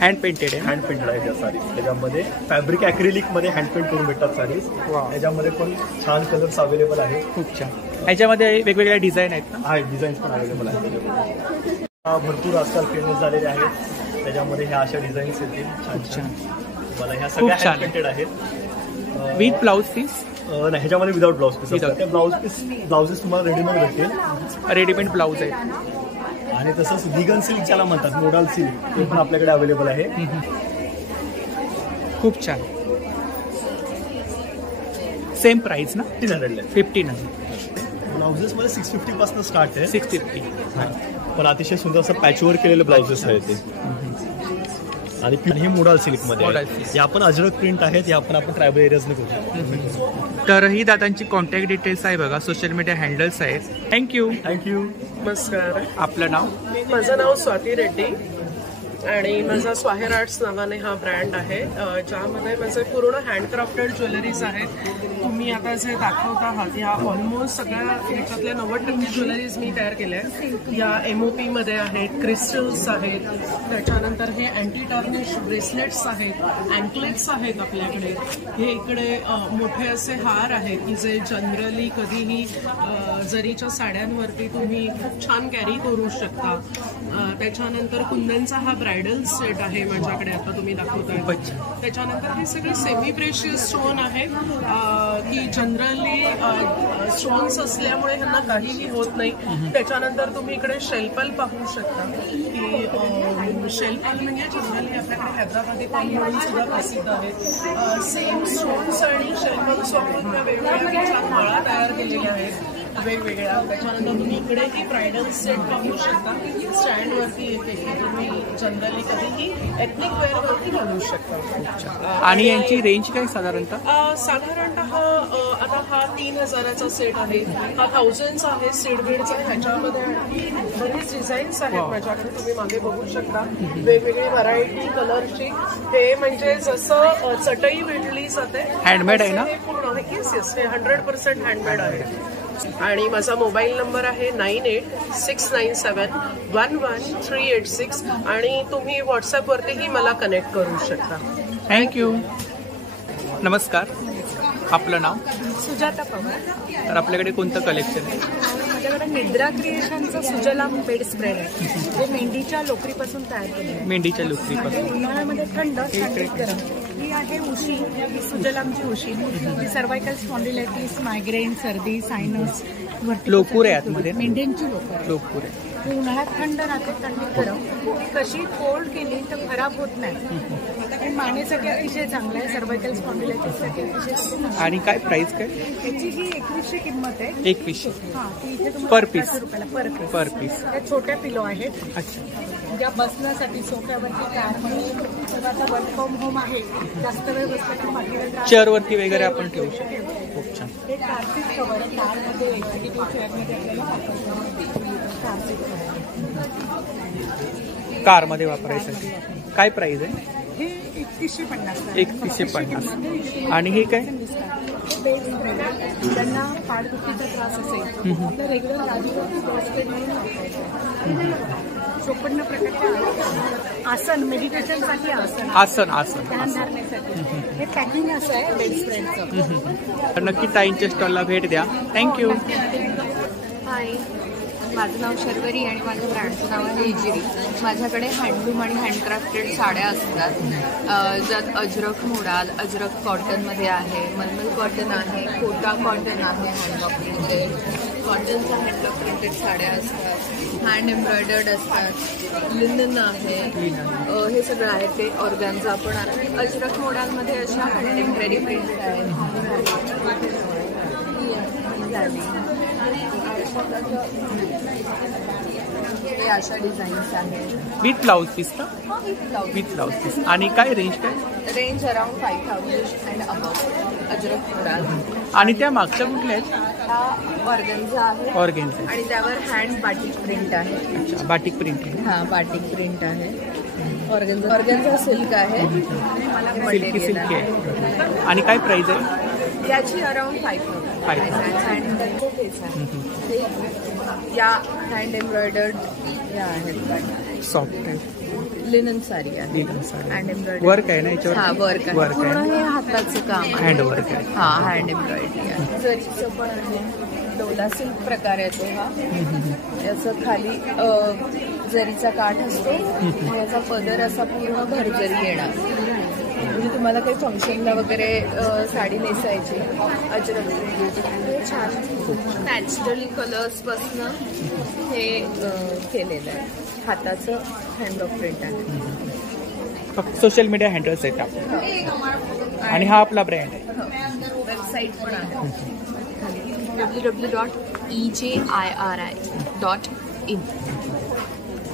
हँड पेंटेड आहे, हँड पेंटेड आहे त्या साडीज. त्याच्यामध्ये फॅब्रिक ॲक्रिलिकमध्ये हँड पेंट करून भेटतात साडीज. त्याच्यामध्ये पण छान कलर्स अवेलेबल आहे. खूप छान. ह्याच्यामध्ये वेगवेगळ्या डिझाईन आहेत ना? आहे, डिझाईन्स पण अवेलेबल आहेत त्याच्यामध्ये. भरपूर आजकाल फेमस झालेले आहेत. त्याच्यामध्ये ह्या अशा डिझाईन्स येतील छान छान. मला ह्या सगळ्या हँड पेंटेड आहेत विथ ब्लाउज पीस. नाही, ह्याच्यामध्ये विदाउट ब्लाउज पीस. त्या ब्लाउजेस तुम्हाला रेडीमेड भेटतील. रेडीमेड ब्लाउज आहेत. आणि तसंच व्हिगन सिल्क ज्याला म्हणतात, मोडाल सिल्क, ते पण आपल्याकडे अवेलेबल आहे. खूप छान. सेम प्राइस ना? 1500. 1500. ब्लाउजेसमध्ये 650 पासून स्टार्ट आहे. 650. पण अतिशय सुंदर असं पॅचवर्क केलेले ब्लाउजेस आहेत ते. आणि हे मोडाल सिल्कमध्ये या पण अजरक प्रिंट आहेत. या पण आपण ट्रायबल एरियाजने करू. तर ही दादांची कॉन्टॅक्ट डिटेल्स आहे बघा, सोशल मीडिया हँडल्स आहेत. थँक्यू. नमस्कार. आपलं नाव? माझं नाव स्वाती रेड्डी आणि माझा स्वाहेर आर्ट्स नावाने हा ब्रँड आहे, ज्यामध्ये माझे पूर्ण हँडक्राफ्टेड ज्वेलरीज आहेत. तुम्ही आता जे दाखवत आहात या ऑलमोस्ट सगळ्या ह्याच्यातल्या 90% ज्वेलरीज मी तयार केल्या आहेत. या MOP मध्ये आहेत, क्रिस्टल्स आहेत, त्याच्यानंतर हे अँटी टर्निश ब्रेसलेट्स आहेत, अँकलेट्स आहेत आपल्याकडे. हे इकडे मोठे असे हार आहेत की जे जनरली कधीही जरीच्या साड्यांवरती तुम्ही खूप छान कॅरी करू शकता. त्याच्यानंतर कुंदनचा हा ब्रायडल सेट आहे माझ्याकडे, आता तुम्ही दाखवताय. त्याच्यानंतर हे सगळे सेमी प्रेशियस स्टोन आहेत की जनरली स्टोन्स असल्यामुळे ह्यांना काहीही होत नाही. त्याच्यानंतर तुम्ही इकडे शेल्पल पाहू शकता की शेल्पल म्हणजे जनरली आपल्याकडे हैदराबादी पान म्हणून सुद्धा प्रसिद्ध आहेत. सेम स्टोन्स आणि शेल्पल्स वापरून त्या वेगवेगळ्या छान माळा तयार केलेल्या आहेत वेगवेगळ्या. त्याच्यानंतर तुम्ही इकडेही ब्रायडल सेट पाहू शकता, स्टँडवरती येते की तुम्ही जनरली कधीही एथनिक वेअरवरती घालू शकता. आणि यांची रेंज काय साधारणतः? आता हा 3000चा सेट आहे, हा 1000चा आहे, सीडबीडचा. ह्याच्यामध्ये बरेच डिझाईन्स आहेत माझ्याकडे, तुम्ही मागे बघू शकता. वेगवेगळी व्हरायटी कलरची. हे म्हणजे जसं चटई विणली जाते, हँडमेड आहे ना? पूर्ण. येस, हे 100% हँडमेड आहे. आणि माझा मोबाईल नंबर आहे 9869711386 आणि तुम्ही व्हॉट्सअपवरतीही मला कनेक्ट करू शकता. थँक्यू. नमस्कार. आपलं नाव? सुजाता पवार. तर आपल्याकडे कोणतं कलेक्शन आहे? माझ्याकडे निद्रा क्रिएशनचं सुजलाम बेड स्प्रेड आहे, जे मेंढीच्या लोकरीपासून तयार केले आहे. मेंढीच्या लोकरीपासून. उन्हाळ्यामध्ये थंड गरम. ही आहे उशी, ही सुजलामची उशी. ही सर्वायकल स्पॉन्डिलायटिस, मायग्रेन, सर्दी, सायनस, लोकूर आहे आतमध्ये. मेंढ्यांची लोकूर आहे. उन्हाळ्यात थंड राहते, थंडी गरम. कशी फोल्ड केली तर खराब होत नाही. हे मानेसाठी अतिशय चांगलं आहे, सर्वायकल स्पॉन्डिलायटिससाठी अतिशय. आणि काय प्राइस काय? त्याची ही 2100 किंमत आहे. 2100. हां, ती इथे पर पीस. पर पीस. त्या छोट्या पिलो आहेत. अच्छा. ज्या बसण्यासाठी सोफ्यावरती किंवा आता वर्क फ्रॉम होम आहे, जास्त वेळ बसल्याने मागीला चेअरवरती वगैरे आपण ठेवू शकतो. खूप छान. हे कार्सिक कवर कारमध्ये एक्झिक्युटिव्ह चेअरमध्ये आपल्याला कार्सिक कवर कारमध्ये वापरायसाठी. काय प्राइस आहे? हे 3150. 3150. आणि हे काय? ज्यांना पाठदुखीचा त्रास असेल तर रेग्युलर गादीवरती बॉस्पेड म्हणून 54 प्रकारचे आसन, मेडिटेशनसाठी आसन ध्यान धारणेसाठी. हे पॅकिंग असं आहे बेड स्प्रेडचं. तर नक्की ताईंच्या स्टॉलला भेट द्या. थँक्यू. हाय, माझं नाव शर्वरी आणि माझ्या ब्रँडचं नाव आहे इजिरी. माझ्याकडे हँडलूम आणि हँडक्राफ्टेड साड्या असतात, ज्यात अजरक मोडाल, अजरक कॉटनमध्ये आहे, मलमल कॉटन आहे, कोटा कॉटन आहे, हँडवर्क प्रिंटेड, कॉटनच्या हँडवर्क प्रिंटेड साड्या असतात, हँड एम्ब्रॉयडर्ड असतात, लिनन आहे, हे सगळं आहे. ते ऑर्गॅन्झा पण आहे. अजरक मोडालमध्ये अशा कंटेम्पररी प्रिंट्स आहेत. हे अशा डिझाईन्स आहेत विथ ब्लाऊज पीस ना? With with blouse piece. आणि काय रेंज काय? Range around 5,000 and above. Ajrakh floral. आणि त्या मागच्या कुठल्या आहेत? हा ऑर्गन्झा आहे. ऑर्गन्झा. आणि त्यावर हँड बाटिक प्रिंट आहे. अच्छा, बाटिक प्रिंट आहे. हा बाटिक प्रिंट आहे. ऑर्गन्झा सिल्क आहे. सिल्की सिल्की आहे. आणि काय प्राइस आहे याची? अराउंड 5,000. या हँड एम्ब्रॉयडर्ड या आहेत. सॉफ्ट आहे. लिनन साडी आहे. Linen sari. Hand embroidery. Work आहे ना याच्यावर? हा वर्क आहे. पूर्ण हे हाताचं काम आहे. हँड वर्क आहे. हा हँड एम्ब्रॉयडरी आहे. जरीचं पण आहे. डोला सिल्क प्रकार येतो हा. याचं खाली जरीचा काठ असतो. याचा पदर असा पूर्ण भरजरी येणार. म्हणजे तुम्हाला काही फंक्शनला वगैरे साडी नेसायची. अजरक छान नॅचरली कलर्स पासून हे केलेलं आहे. हाताचं हँडवर्क प्रिंट आहे. फक्त सोशल मीडिया हँडल्स आहेत आपले. आणि हा आपला ब्रँड आहे. वेबसाईट पण आहे. www.ejiri.in.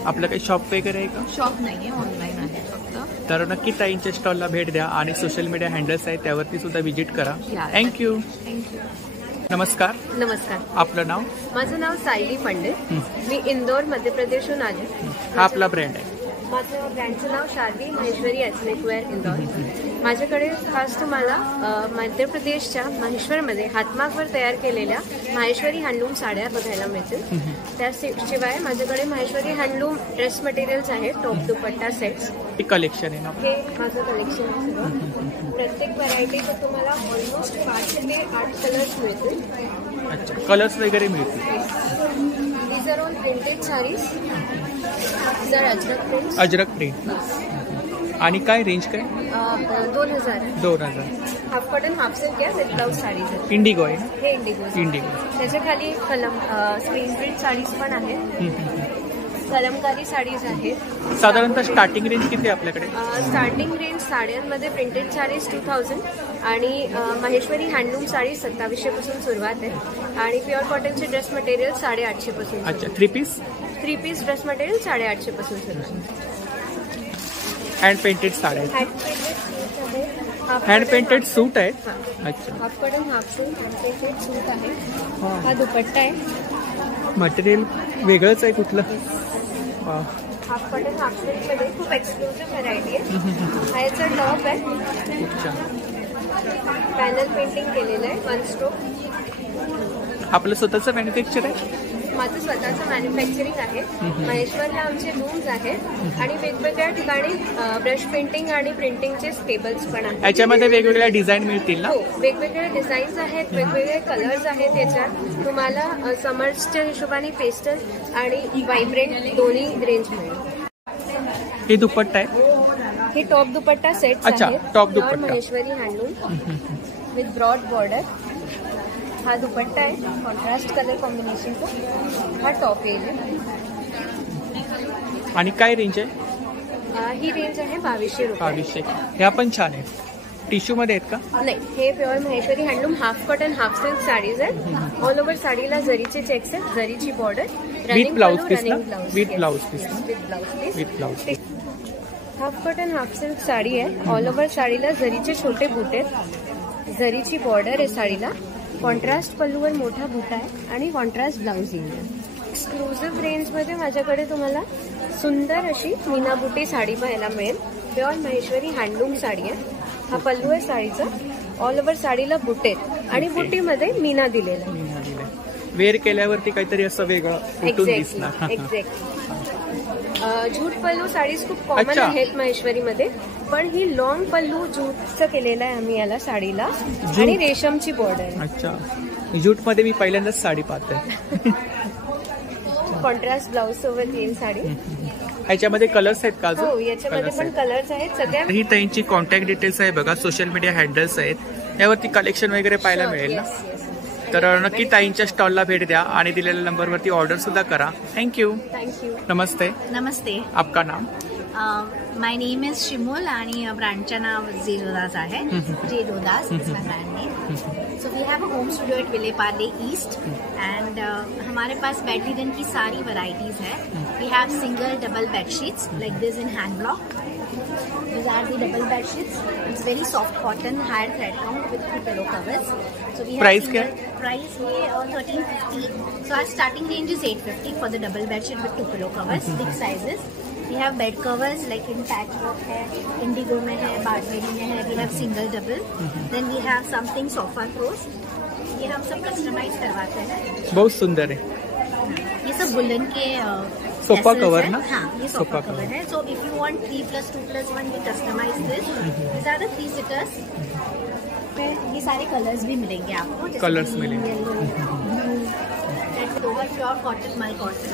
आपलं काही शॉप वगैरे आहे का? शॉप नाहीये, ऑनलाईन आहे फक्त. तर नक्की ताईंच्या स्टॉलला भेट द्या आणि सोशल मीडिया हँडल्स आहेत त्यावरती सुद्धा व्हिजिट करा. थँक्यू. नमस्कार. नमस्कार. आपलं नाव? माझं नाव सायली पंडित. मी इंदोर मध्य प्रदेशहून आले. हा आपला ब्रँड आहे. माझं ब्रँडचं नाव शारदी महेश्वरी एथनिक वेअर इंदोर. माझ्याकडे खास तुम्हाला मध्य प्रदेशच्या महेश्वरमध्ये हातमागवर तयार केलेल्या माहेश्वरी हँडलूम साड्या बघायला मिळतील. त्याशिवाय माझ्याकडे माहेश्वरी हँडलूम ड्रेस मटेरियल्स आहेत. टॉप दुपट्टा सेट्स. कलेक्शन आहे ना? हे माझं कलेक्शन आहे सगळं. प्रत्येक व्हरायटीचं तुम्हाला ऑलमोस्ट 5 ते 8 कलर्स मिळतील. अच्छा, कलर्स वगैरे मिळतील. These are all printed sarees. These are Ajrak prints. Ajrak print. आणि काय रेंज काय? 2,000. 2,000. हाफ कॉटन हाफ सिल्क आहे विथ ब्लाउज साडीज आहेत. इंडिगो आहे. हे इंडिगो. इंडिगो. त्याच्या खाली स्क्रीन प्रिंट साडीज पण आहेत. कलमकारी साडीज आहेत. साधारणतः स्टार्टिंग रेंज किती आहे आपल्याकडे? स्टार्टिंग रेंज साड्यांमध्ये प्रिंटेड साडीज 2,000 आणि महेश्वरी हँडलूम साडी 2,700 पासून सुरुवात आहे. आणि प्युअर कॉटनचे ड्रेस मटेरियल 850 पासून. अच्छा, 3 पीस ड्रेस मटेरियल 850 पासून सुरुवात. हँड पेंटेड साड्या आहेत. हँड पेंटेड सूट आहेत. अच्छा, हाफ कॉटन हाफ सूट हँड पेंटेड सूट आहे. हा दुपट्टा आहे. मटेरियल वेगळंच आहे कुठलं? हाफ कॉटन हाफ सूट मध्ये खूप एक्सक्लुसिव्ह व्हरायटी आहे. हा याचा टॉप आहे. अच्छा, पॅनल पेंटिंग केलेलं आहे. 1 स्ट्रोक. आपलं स्वतःचं मॅन्युफॅक्चर आहे? माझं स्वतःचं मॅन्युफॅक्चरिंग आहे. महेश्वरला आमचे रूम्स आहेत आणि वेगवेगळ्या ठिकाणी ब्रश पेंटिंग आणि प्रिंटिंगचे टेबल्स पण आहेत. याच्यामध्ये वेगवेगळ्या डिझाईन मिळतील ना? हो, वेगवेगळे डिझाईन्स आहेत. वेगवेगळे कलर्स आहेत. याच्यात तुम्हाला समर्सच्या हिशोबाने पेस्टल आणि व्हायब्रंट दोन्ही रेंज मिळेल. हे दुपट्टा आहे. हे टॉप दुपट्टा सेट. अच्छा, top dupatta. Maheshwari handloom with broad border. हा दुपट्टा आहे कॉन्ट्रास्ट कलर कॉम्बिनेशनचा. हा टॉप येईल. आणि काय रेंज आहे? ही रेंज आहे 2,200 रुपये. 2,200. ह्या पण छान आहेत. टिश्यू मध्ये आहेत का? नाही, हे pure Maheshwari handloom half cotton half silk saris आहेत. ऑल ओव्हर साडीला जरीचे चेक्स आहेत. जरीची बॉर्डर. विथ ब्लाउज पीस ना? With blouse piece. With blouse piece. Half cotton half silk sari आहे. ऑल ओव्हर साडीला जरीचे छोटे बूट आहेत. जरीची बॉर्डर आहे साडीला. कॉन्ट्रास्ट पल्लूवर मोठा बुटा आहे आणि कॉन्ट्रास्ट ब्लाउज येईल. एक्सक्लुझिव्ह रेंजमध्ये माझ्याकडे तुम्हाला सुंदर अशी मीना बुटी साडी पाहायला मिळेल. प्युअर महेश्वरी हँडलूम साडी आहे. हा पल्लू आहे साडीचा. ऑल ओव्हर साडीला बुटे आणि बुटीमध्ये मीना दिलेला आहे. वेअर केल्यावरती काहीतरी असं वेगळं उठून दिसणार. जूट पल्लू साडीज खूप कॉमन आहेत महेश्वरीमध्ये, पण ही लॉंग पल्लू जूटचं केलेलं आहे आम्ही याला साडीला. आणि रेशमची बॉर्डर आहे. अच्छा, जूट मध्ये मी पहिल्यांदाच साडी पाहते. कॉन्ट्रास्ट ब्लाउज सोबत येईल साडी. ह्याच्यामध्ये कलर्स आहेत का? हो, याच्यामध्ये पण कलर्स आहेत. सगळ्या ही त्यांची कॉन्टॅक्ट डिटेल्स आहे बघा. सोशल मीडिया हँडल्स आहेत. यावरती कलेक्शन वगैरे पाहायला मिळेल ना? तर नक्की ताईंच्या स्टॉलला भेट द्या आणि दिलेल्या नंबरवरती ऑर्डर सुद्धा करा. थँक्यू. थँक्यू. नमस्ते. नमस्ते. आपका नाम? माय नेम इज शिमोल आणि ब्रँडचं नाव जे जोदास आहे. जे जोदास is my brand name. So we have a home studio at Vile Parle east and हमारे पास बेड लिनन की सारी वैरायटीज है. We have single double bedsheets like this in hand block. These are the double bed sheets. It's very soft cotton, higher thread count with 2 pillow covers. So we have price क्या? Price ये 1350. So our starting range is 850 for the double bed sheet with 2 pillow covers, big sizes. We have bed covers like in patchwork है, indigo में है, barberry में है. We have single double. Then we have something sofa throws. ये हम सब customise करवाते हैं. बहुत सुंदर है. ये सब वुलन के सोफा कवर ना. हाँ, ये सोफा कवर है. So if you want 3+2+1 we customise this. These are the 3 seaters. ये सारे कलर्स भी मिलेंगे आपको. कलर्स मिलेंगे. Pure cotton, mul cotton.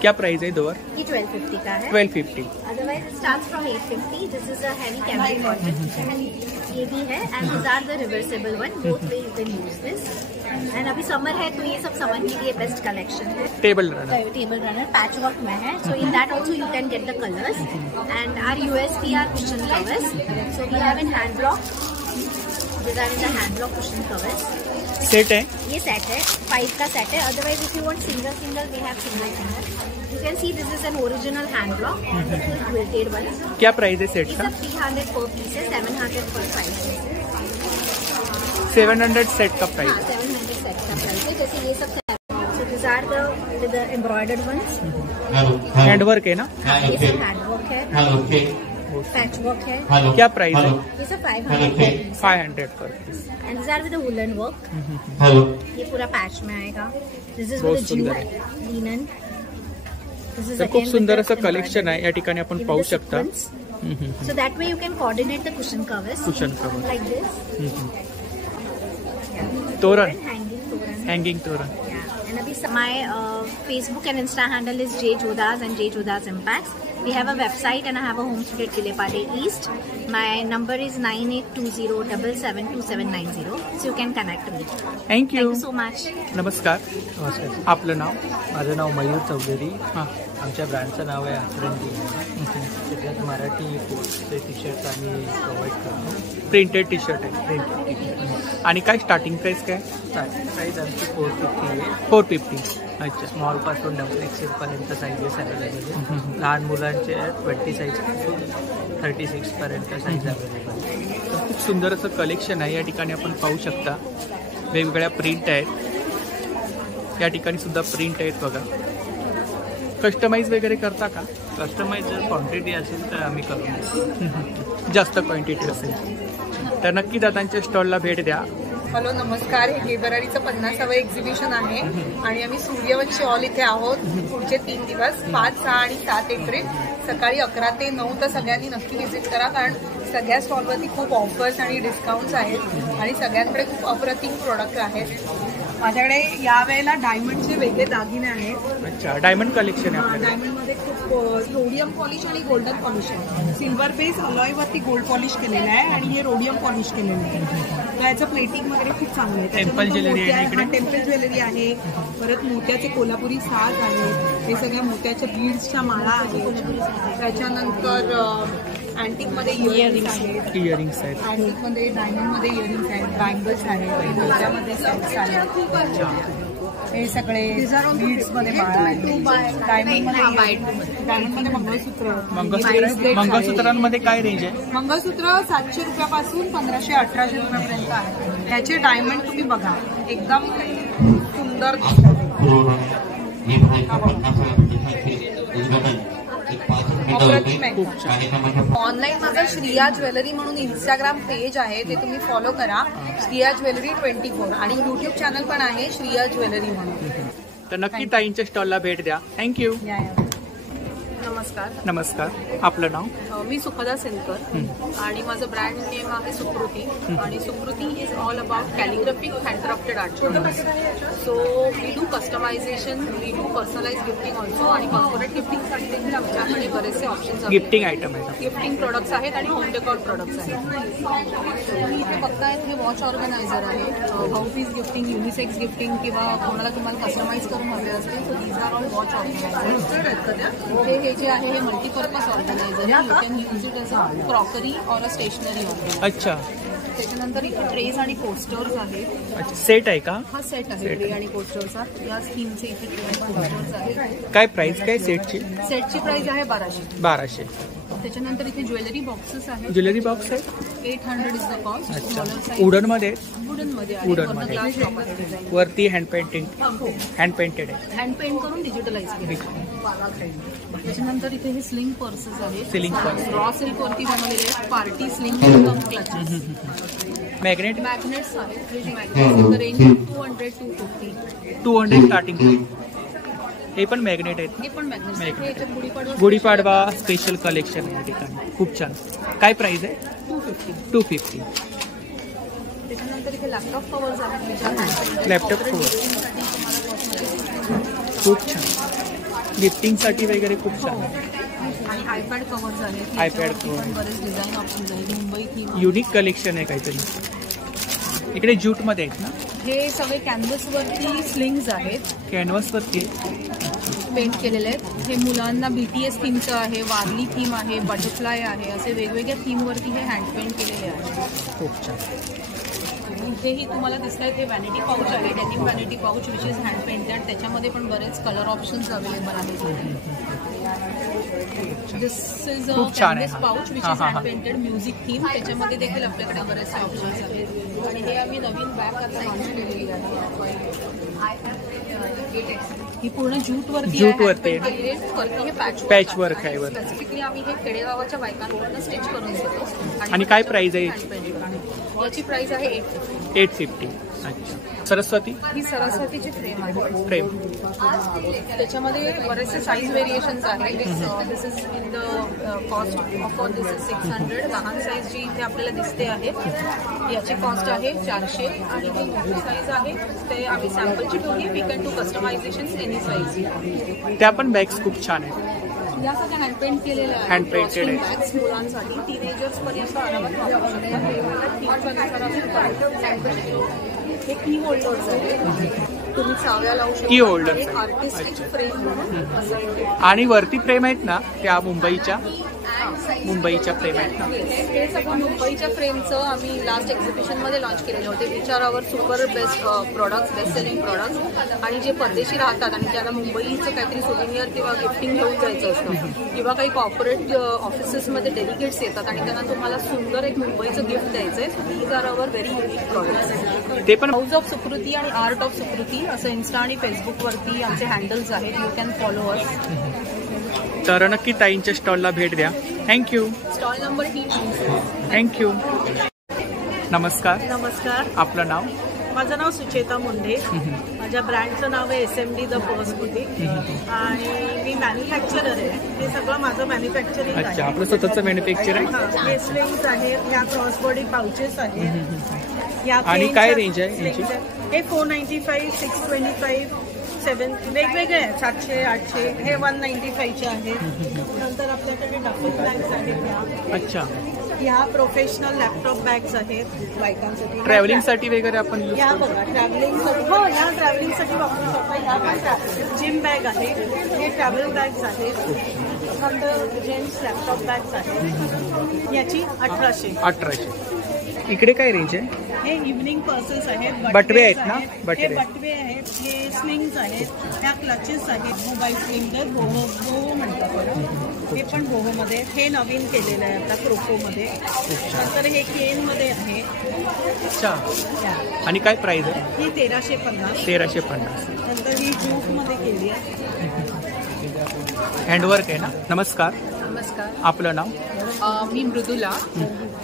क्या प्राइस है दोवर? ये 1250 का है. 1250. Otherwise it starts from 850. This is a heavy cambric cotton. ये भी है and this are the reversible one. Both way you can use this. And अभी समर है तो ये सब समर के लिए बेस्ट कलेक्शन है. टेबल रनर पैच वर्क में है. So in that also you can get the colours. And our USP are cushion covers. So we have in hand block. This are in the hand block cushion covers. Set है. ये set है 5 का set है. Otherwise if you want single we have single. You can see this is an original hand block. This is quilted one. क्या price है set का? 300 per piece, 700 per size. 700 set का price. हाँ, 700 set का price है. जैसे ये सब so these are the embroidered ones. Handwork है ना? ये सब हैंडवर्क है. पैच वर्क है. क्या प्राइस है? ये सब 500 पर piece. And these are with the woolen work. ये पूरा पैच में आएगा. This is with the linen. तर खूप सुंदर असं कलेक्शन आहे या ठिकाणी आपण पाहू शकता. So that way you can coordinate the cushion covers. Cushion cover like this. तोरण. Hanging toran. And abhi my Facebook and Insta handle is J Jodas and J Jodas Impacts. We have a website and I have a home studio at Vileparle East. My number is 9820772790. So you can connect me. Thank you so much. नमस्कार. आपलं नाव? माझं नाव मयूर चौधरी. आमच्या ब्रँडचं नाव आहे आचरंडी. त्याच्यात Marathi कोटचे T shirt आम्ही प्रोव्हाइड करतो. प्रिंटेड टी शर्ट आहे. प्रिंटेड. आणि काय स्टार्टिंग प्राइस काय? स्टार्टिंग प्राइस आमची 450 आहे. 450. अच्छा. स्मॉलपासून डबल एक्सेलपर्यंत साईजेस अवेलेबल आहे. लहान मुलांचे 20 साईजपासून 36 पर्यंत साईज अवेलेबल आहे. खूप सुंदर असं कलेक्शन आहे या ठिकाणी आपण पाहू शकता. वेगवेगळ्या प्रिंट आहेत या ठिकाणी सुद्धा प्रिंट आहेत बघा. कस्टमाइज वगैरे करता का? कस्टमाइज जर क्वांटिटी असेल तर आम्ही करू. जास्त क्वांटिटी असेल तर नक्की दादांच्या स्टॉलला भेट द्या. हॅलो नमस्कार. हे गेबरारीचं 50वे एक्झिबिशन आहे आणि आम्ही सूर्यवंशी हॉल इथे आहोत पुढचे 3 दिवस 5, 6 आणि 7 एप्रिल सकाळी 11 ते 9. तर सगळ्यांनी नक्की व्हिजिट करा कारण सगळ्या स्टॉलवरती खूप ऑफर्स आणि डिस्काउंट्स आहेत आणि सगळ्यांकडे खूप अप्रतिम प्रोडक्ट आहेत. माझ्याकडे यावेळेला डायमंडचे वेगळे दागिने आहेत. अच्छा. डायमंड कलेक्शन आहे. डायमंडमध्ये खूप रोडियम पॉलिश आणि गोल्डन पॉलिश आहे. सिल्वर बेस अलॉयवरती गोल्ड पॉलिश केलेलं आहे आणि हे रोडियम पॉलिश केलेलं आहे. याचं प्लेटिंग वगैरे खूप चांगलं आहे. टेम्पल ज्वेलरी आहे इकडे. टेम्पल ज्वेलरी आहे. परत मोत्याचे कोल्हापुरी साज आहेत. हे सगळ्या मोत्याच्या बीड्सच्या माळा आहेत. त्याच्यानंतर अँटिकमध्ये इयरिंग्स आहेत. अँटिकमध्ये डायमंडमध्ये इयरिंग्स आहेत. बँगल्स आहेत. मोत्यामध्ये सेट्स आहेत. हे सगळे बीड्समध्ये माळा आहेत. डायमंडमध्ये मंगळसूत्रांमध्ये काय रेंज आहे? मंगळसूत्र 700 रुपयापासून 1500-1800 रुपयापर्यंत आहे. ह्याचे डायमंड तुम्ही बघा एकदम सुंदर ऑनलाईन माझं श्रिया ज्वेलरी म्हणून इंस्टाग्राम पेज आहे ते तुम्ही फॉलो करा. श्रिया ज्वेलरी 24 आणि युट्यूब चॅनल पण आहे श्रिया ज्वेलरी म्हणून. तर नक्की ताईंच्या स्टॉलला भेट द्या. थँक्यू. नमस्कार. नमस्कार. आपलं नाव? मी सुखदा सेनकर आणि माझं ब्रँड नेम आहे सुकृती आणि Sukriti is all about calligraphic handcrafted art. So we do customisation, we do personalise gifting also आणि कॉर्पोरेट गिफ्टिंगसाठी देखील आमच्याकडे बरेचसे ऑप्शन्स आहेत. गिफ्टिंग आयटम आहेत. गिफ्टिंग प्रोडक्ट्स आहेत आणि होम डेकोर प्रोडक्ट्स आहेत. तुम्ही इथे बघतायत हे वॉच ऑर्गनायझर आहे. भाऊपीस गिफ्टिंग, युनिसेक्स गिफ्टिंग किंवा कोणाला तुम्हाला कस्टमाइज करून हवे असतील तर these are all watch organiser. हे जे आहे हे मल्टीपर्पज ऑर्गनायझर आहे. You can use it as a crockery or a stationery organiser. अच्छा. त्याच्यानंतर इथे ट्रेज आणि कोस्टर्स आहेत. सेट आहे का? हा सेट आहे ट्रे आणि कोस्टर्सचा. या स्कीमचे इथे ट्रे आणि कोस्टर्स आहेत. काय प्राइस काय सेटची? सेटची प्राइस आहे 1200. त्याच्यानंतर इथे ज्वेलरी बॉक्सेस आहेत. ज्वेलरी बॉक्स आहे 800 इज द कॉस्ट. अच्छा. वुडन मध्ये आहे. वरती हँड पेंटिंग, हँड पेंटेड आहे. हँड पेंट करून डिजिटलाइज केलं. त्याच्यानंतर इथे हे स्लिंग पर्सेस आहेत. स्लिंग पर्स रॉ सिल्क वरती बनवलेले आहेत. Party sling clutches. Magnet magnets आहेत. Fridge magnet range 200 starting. हे पण मॅग्नेट आहेत. हे पण मॅग्नेट. गुढीपाडवा स्पेशल कलेक्शन या ठिकाणी खूप छान. काय प्राइस आहे? 250. त्याच्यानंतर इथे लॅपटॉप कव्हर्स आहेत. लॅपटॉप कव्हर खूप छान. गिफ्टिंगसाठी वगैरे खूप छान. आणि आयपॅड कव्हर्स आहेत. आयपॅड कव्हर बरेच डिझाईन ऑप्शन्स आहेत. मुंबई थीम युनिक कलेक्शन आहे काहीतरी. इकडे ज्यूट मध्ये आहेत ना? हे सगळे कॅनव्हस वरती स्लिंग्स आहेत. कॅनव्हास वरती पेंट केलेले आहेत. हे मुलांना BTS थीमचं आहे, वारली थीम आहे, बटरफ्लाय आहे. असे वेगवेगळ्या थीमवरती हे हँड पेंट केलेले आहे. खूप छान. इथेही तुम्हाला दिसत आहेत हे व्हॅनिटी पाऊच आहे. Denim vanity pouch which is hand painted. त्याच्यामध्ये पण बरेच कलर ऑप्शन्स अवेलेबल आहेत. This is a canvas pouch which is hand painted music theme. त्याच्यामध्ये देखील आपल्याकडे बरेचसे ऑप्शन्स आहेत. आणि हे आम्ही नवीन बॅग आता लॉन्च केलेली आहे. ही पूर्ण ज्यूट वरती हे पॅच वर्क आहे. स्पेसिफिकली आम्ही हे खेडेगावाच्या बायकांकडून स्टिच करून देतो. आणि काय प्राइस आहे याची प्राइस आहे 850. अच्छा. सरस्वती ही सरस्वतीची फ्रेम आहे. फ्रेम त्याच्यामध्ये बरेचसे साईज व्हेरिएशन्स आहेत. This is in the cost of this is 600. लहान साईज जी इथे आपल्याला दिसते आहे याची कॉस्ट आहे 400. आणि जी मोठी साईज आहे ते आम्ही सॅम्पलची ठेवली. We can do customisation any size. त्या पण बॅग्स खूप छान आहेत. या सगळ्या हँड पेंट केलेल्या आहेत. हँड पेंटेड आहे. बॅग्स मुलांसाठी टीनेजर्स पर्यंत आरामात वापरू शकतात. हे की होल्डर्स आहेत. तुम्ही चाव्या लावू शकता. की होल्डर आर्टिस्टिक फ्रेम आणि वरती फ्रेम आहेत ना त्या मुंबईच्या फ्रेम आहेत ना. हे सगळं मुंबईच्या फ्रेमचं आम्ही लास्ट एक्झिबिशनमध्ये लॉन्च केलेले होते. Which are our super best products, best selling products. आणि जे परदेशी राहतात आणि ज्यांना मुंबईचं काहीतरी सोव्हिनियर किंवा गिफ्टिंग घेऊन जायचं असतं किंवा काही कॉर्पोरेट ऑफिसेसमध्ये डेलिगेट्स येतात आणि त्यांना तुम्हाला सुंदर एक मुंबईचं गिफ्ट द्यायचं आहे. These are our very unique products. ते पण हाऊस ऑफ सुकृती आणि आर्ट ऑफ सुकृती असं इन्स्टा आणि फेसबुकवरती आमचे हँडल्स आहेत. You can follow us. तर नक्की ताईंच्या स्टॉलला भेट द्या. थँक्यू. Stall number 3. थँक्यू. नमस्कार. नमस्कार. आपलं नाव? माझं नाव सुचेता मुंडे. माझ्या ब्रँडचं नाव आहे SMD द पर्स बुटीक. आणि मी मॅन्युफॅक्चरर आहे. हे सगळं माझं मॅन्युफॅक्चरिंग आहे. अच्छा. आपलं स्वतःचं मॅन्युफॅक्चर आहे. हे स्लिंग्स आहेत. ह्या क्रॉसबॉडी पाउचेस आहेत. आणि काय रेंज आहे? हे 495, 625, 7 वेगवेगळे आहेत. 700, 800. हे 195चे आहेत. नंतर आपल्याकडे डफल बॅग्स आहेत. अच्छा. ह्या प्रोफेशनल लॅपटॉप बॅग्स आहेत बायकांसाठी. ट्रॅव्हलिंगसाठी वगैरे आपण ह्या बघा ट्रॅव्हलिंगसाठी. हो, ह्या ट्रॅव्हलिंगसाठी वापरू शकता. ह्या पण जिम बॅग आहे. हे ट्रॅव्हल बॅग्स आहेत. नंतर जेंट्स लॅपटॉप बॅग्स आहेत. याची 1800. इकडे काय रेंज आहे? हे इव्हनिंग पर्सेस आहेत. बटवे आहेत ना? हे बटवे आहेत. हे स्लिंग्स आहेत. ह्या क्लचेस आहेत. मोबाईल स्लिंग बोहो म्हणतात. हे पण बोहोमध्ये. हे नवीन केलेलं आहे आता क्रोकोमध्ये. नंतर हे केनमध्ये आहे. अच्छा. आणि काय प्राइस आहे? ही 1350. 1350. नंतर ही ज्यूटमध्ये केली आहे. हँडवर्क आहे ना? नमस्कार. नमस्कार. आपलं नाव? मी मृदुला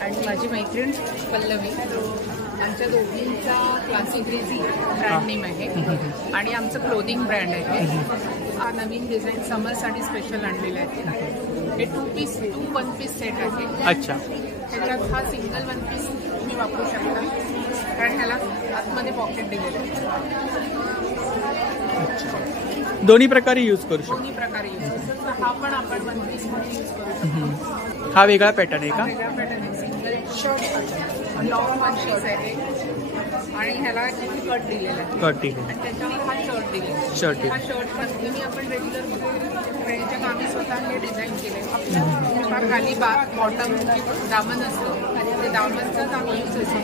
आणि माझी मैत्रीण पल्लवी. आमच्या दोघींचा क्लासिक रेझी ब्रँड नेम आहे आणि आमचं क्लोदिंग ब्रँड आहे. हा नवीन डिझाईन समरसाठी स्पेशल आणलेला आहे. हे 2 वन पीस सेट आहे. अच्छा. त्याच्यात हा सिंगल 1 पीस तुम्ही वापरू शकता कारण ह्याला आतमध्ये पॉकेट दिलेलं आहे. दोन्ही प्रकारे यूज करू शकतो. दोन्ही प्रकारे यूज करू शकतो. हा पण आपण 1 पीस मध्ये यूज करू शकतो. हा वेगळा पॅटर्न आहे का? वेगळा पॅटर्न आहे. Single shirt long one piece आहे आणि ह्याला कट दिलेला आहे. कट दिलेला आणि त्याच्यावर हा शर्ट दिलेला आहे. शर्ट हा शर्ट पासून आपण रेग्युलर फ्रेंडच्या कामी स्वतः हे डिझाईन केले. आपल्या खाली बॉटम दामन असतं आणि ते दामनचाच आम्ही यूज असतो.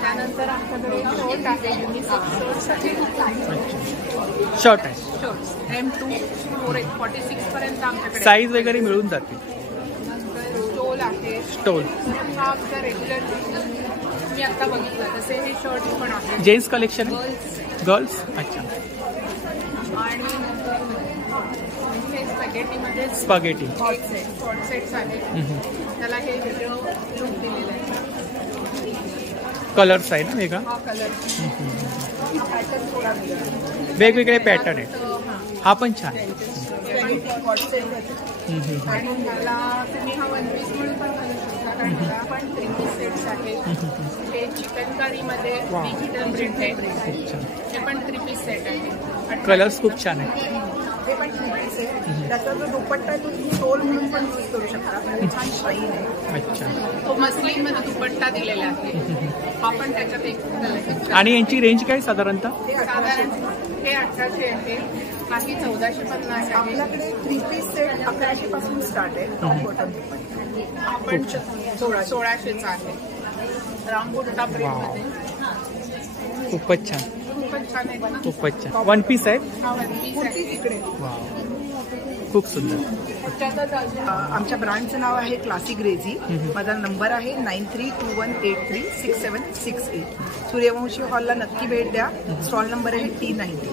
त्यानंतर आमच्याकडे शर्ट आहे, युनिसेक्स शर्ट्स आहेत. शर्ट आहे. शर्ट्स M2 46 पर्यंत आमच्याकडे. साईज वगैरे मिळून जाते. स्टोल आहे. स्टोल हा आमचा रेग्युलर मी आता बघितलं तसे हे शर्ट पण आहे. Gents collection girls. अच्छा. आणि हे स्पॅगेटीमध्ये स्पॅगेटी शॉर्ट सेट्स आहेत. त्याला हे वेगळं लुक दिलेलं आहे. कलर्स आहे ना वेगळा. हा कलर पॅटर्न थोडा वेगवेगळे पॅटर्न आहेत. हा पण छान. आणि मला तुम्ही हा वन पीस म्हणून पण घालू शकता कारण मला पण 3 पीस सेट्स आहेत. हे चिकन करीमध्ये डिजिटल प्रिंट आहे. हे पण 3 पीस सेट आहे. कलर्स खूप छान आहे. हे पण 3 पीस आहे. त्याचा जो दुपट्टा आहे तो स्टोल म्हणून पण यूज करू शकता. छान शाईन आहे. अच्छा. तो मस्लिनमध्ये दुपट्टा दिलेला आहे. हा पण त्याच्यात एक. आणि यांची रेंज काय साधारणतः? साधारण हे 1800 आहे. काही 1450 आहे. आपल्याकडे 3 पीस सेट 1100 पासून स्टार्ट आहे. टॉप बॉटम आपण 1600चा आहे. रामबुट्टा प्रिंटमध्ये. खूपच छान. खूपच छान आहे ना. खूपच छान. वन पीस आहे. हा वन पीस आहे तिकडे. खूप सुंदर. आमच्या ब्रँडचं नाव आहे क्लासिक ग्रेझी. माझा नंबर आहे 9321836768. सूर्यवंशी हॉलला नक्की भेट द्या. स्टॉल नंबर आहे T90.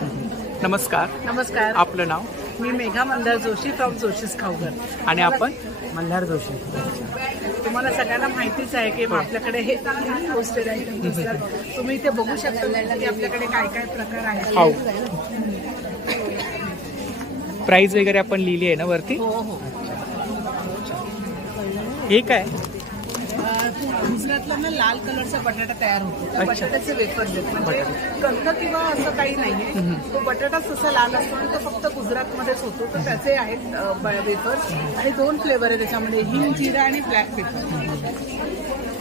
नमस्कार. नमस्कार. आपलं नाव? मी मेघा मंदार जोशी फ्रॉम जोशीस खाऊघर. आणि आपण? मल्हार जोशी. तुम्हाला सगळ्यांना माहितीच आहे की आपल्याकडे हे पोस्टेड आयटम असतात. तुम्ही इथे बघू शकता की आपल्याकडे काय काय प्रकार आहेत. प्राइस वगैरे आपण लिहिली आहे ना वरती? हो हो. हे काय? गुजरातला ना लाल कलरचा बटाटा तयार होतो. त्या बटाट्याचे वेफर्स आहेत. म्हणजे कंद किंवा असं काही नाहीये. तो बटाटाच तसा लाल असतो आणि तो फक्त गुजरातमध्येच होतो. तर त्याचे आहेत वेफर्स आणि 2 फ्लेवर आहे त्याच्यामध्ये, हिंग जिरा आणि ब्लॅक पेपर.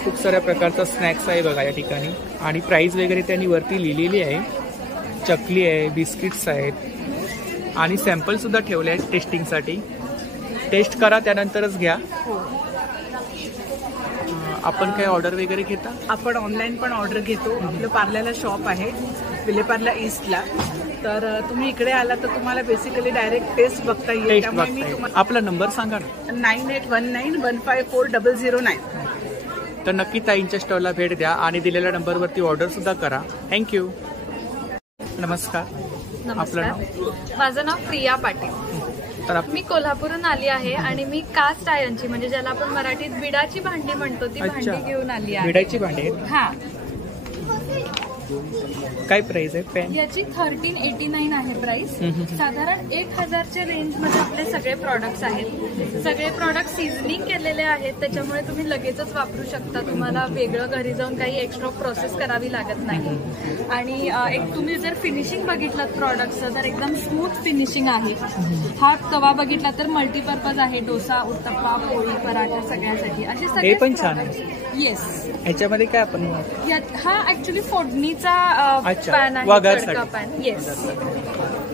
खूप साऱ्या प्रकारचा स्नॅक्स आहे बघा या ठिकाणी. आणि प्राइस वगैरे त्यांनी वरती लिहिलेली आहे. चकली आहे, बिस्किट्स आहेत आणि सॅम्पल सुद्धा ठेवले आहेत टेस्टिंगसाठी. टेस्ट करा त्यानंतरच घ्या. आपण काय ऑर्डर वगैरे घेता? आपण ऑनलाईन पण ऑर्डर घेतो. आपलं पार्ल्याला शॉप आहे विलेपार्ला ईस्टला. तर तुम्ही इकडे आला तर तुम्हाला बेसिकली डायरेक्ट टेस्ट बघता येईल. त्यामुळे मी तुम्हाला आपला नंबर सांगा ना. 9819154009. तर नक्की ताईंच्या स्टॉलला भेट द्या आणि दिलेल्या नंबरवरती ऑर्डर सुद्धा करा. थँक्यू. नमस्कार. आपलं नाव? माझं नाव प्रिया पाटील. मी कोल्हापूरहून आली आहे आणि मी कास्ट आयर्नची म्हणजे ज्याला आपण मराठीत बिडाची भांडी म्हणतो ती भांडी घेऊन आली आहे. बिडाची भांडी? हा. काय प्राइस आहे पॅन? याची 1389 आहे प्राइस. साधारण 1000च्या रेंज मध्ये आपले सगळे प्रॉडक्ट्स आहेत. सगळे प्रॉडक्ट सीझनिंग केलेले आहेत त्याच्यामुळे तुम्ही लगेचच वापरू शकता. तुम्हाला वेगळं घरी जाऊन काही एक्स्ट्रा प्रोसेस करावी लागत नाही. आणि एक तुम्ही जर फिनिशिंग बघितलात प्रॉडक्टचं तर एकदम स्मूथ फिनिशिंग आहे. हा तवा बघितला तर मल्टीपर्पज आहे. डोसा, उत्तप्पा, पोळी, पराठा सगळ्यासाठी असे सगळे पण छान आहे. येस. ह्याच्यामध्ये काय आपण? हा ऍक्च्युली फोडणीचा पॅन आहे. तडका पॅन. येस.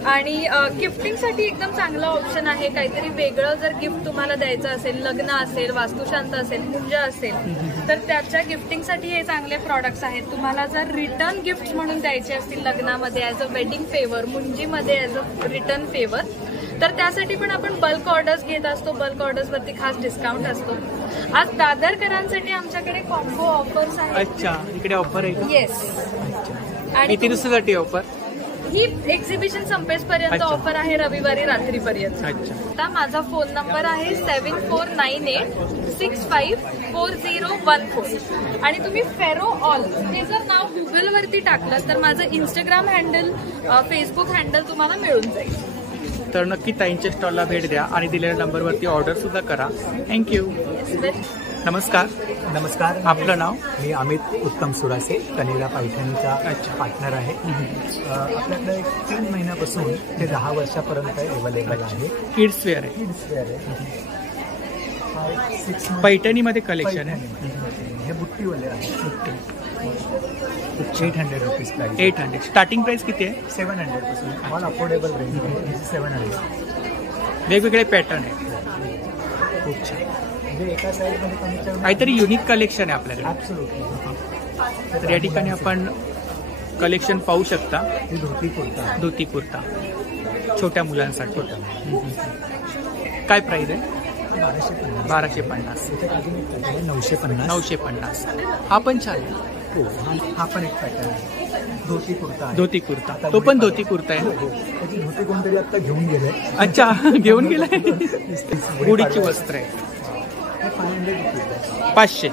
आणि गिफ्टिंगसाठी एकदम चांगला ऑप्शन आहे. काहीतरी वेगळं जर गिफ्ट तुम्हाला द्यायचं असेल, लग्न असेल, वास्तुशांत असेल, पूजा असेल तर त्याच्या गिफ्टिंगसाठी हे चांगले प्रॉडक्ट्स आहेत. तुम्हाला जर रिटर्न गिफ्ट म्हणून द्यायचे असतील लग्नामध्ये ॲज अ वेडिंग फेवर, मुंजीमध्ये ॲज अ रिटर्न फेवर तर त्यासाठी पण आपण बल्क ऑर्डर्स घेत असतो. बल्क ऑर्डर्सवरती खास डिस्काउंट असतो. आज दादरकरांसाठी आमच्याकडे कॉम्बो ऑफर्स आहेत. अच्छा, इकडे ऑफर आहे का? येस. आणि किती दिवसासाठी ऑफर? ही एक्झिबिशन संपेपर्यंत ऑफर आहे, रविवारी रात्रीपर्यंत. आता माझा फोन नंबर आहे 7498654014 आणि तुम्ही फेरो ऑल हे जर नाव गुगलवरती टाकलं तर माझं इंस्टाग्राम हँडल, फेसबुक हँडल तुम्हाला मिळून जाईल. तर नक्की ताईंच्या स्टॉलला भेट द्या आणि दिलेल्या नंबरवरती ऑर्डर सुद्धा करा. थँक्यू. नमस्कार. नमस्कार. आपलं नाव? मी अमित उत्तम सुरासे, कनेरा पैठणीचा पार्टनर आहे. आपल्याकडे 3 महिन्यापासून ते 10 वर्षापर्यंत अवेलेबल आहे. किड्स वेअर आहे. किड्स वेअर आहे. पैठणीमध्ये कलेक्शन आहे. हे बुट्टीवाले आहे. 800 रुपीज प्राइस. 800. स्टार्टिंग प्राइस किती आहे? 700 पासून. ऑल अफोर्डेबल रेंज आहे. 700. वेगवेगळे पॅटर्न आहे. खूप छान. म्हणजे एका साईडमध्ये काहीतरी युनिक कलेक्शन आहे आपल्याकडे. ॲब्सोल्युटली. तर या ठिकाणी आपण कलेक्शन पाहू शकता. धोती कुर्ता. धोती कुर्ता छोट्या मुलांसाठी. काय प्राइस आहे? 1250. 950. 950. हा पण छान आहे. हा पण एक पॅटर्न आहे. धोती कुर्ता. धोती कुर्ता. तो पण धोती कुर्ता आहे. त्याची धोती कोणतरी आता घेऊन गेले. अच्छा, घेऊन गेलाय. गुढीची वस्त्र आहे. 500.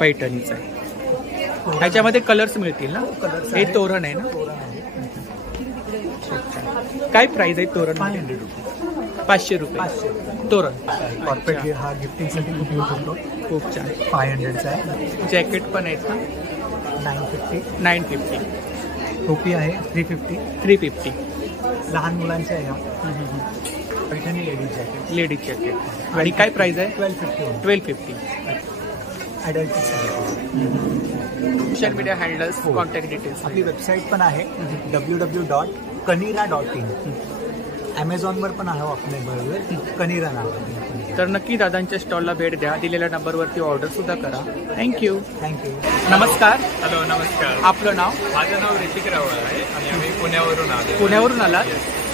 पैठणीचं आहे. ह्याच्यामध्ये कलर्स मिळतील ना? हे तोरण आहे ना? काय प्राइस आहे तोरण? 500 रुपये. तोरण. कॉर्पोरेट हा गिफ्टिंगसाठी खूप यूज होतो. खूप छान. 500चा आहे. जॅकेट पण आहेत ना? 950. टोपी आहे 350. लहान मुलांचे आहे. Paithani ladies jacket. आणि काय प्राइस आहे? 1250. Social media handles, contact details. आपली वेबसाईट पण आहे www.kanira.in. ॲमेझॉनवर पण आहे आपल्या कनिरा नाव. तर नक्की दादांच्या स्टॉलला भेट द्या. दिलेल्या नंबरवरती ऑर्डर सुद्धा करा. थँक्यू. नमस्कार. हॅलो, नमस्कार. आपलं नाव? माझं नाव ऋतिक रावळ आहे आणि आम्ही पुण्यावरून आलो. पुण्यावरून आलात?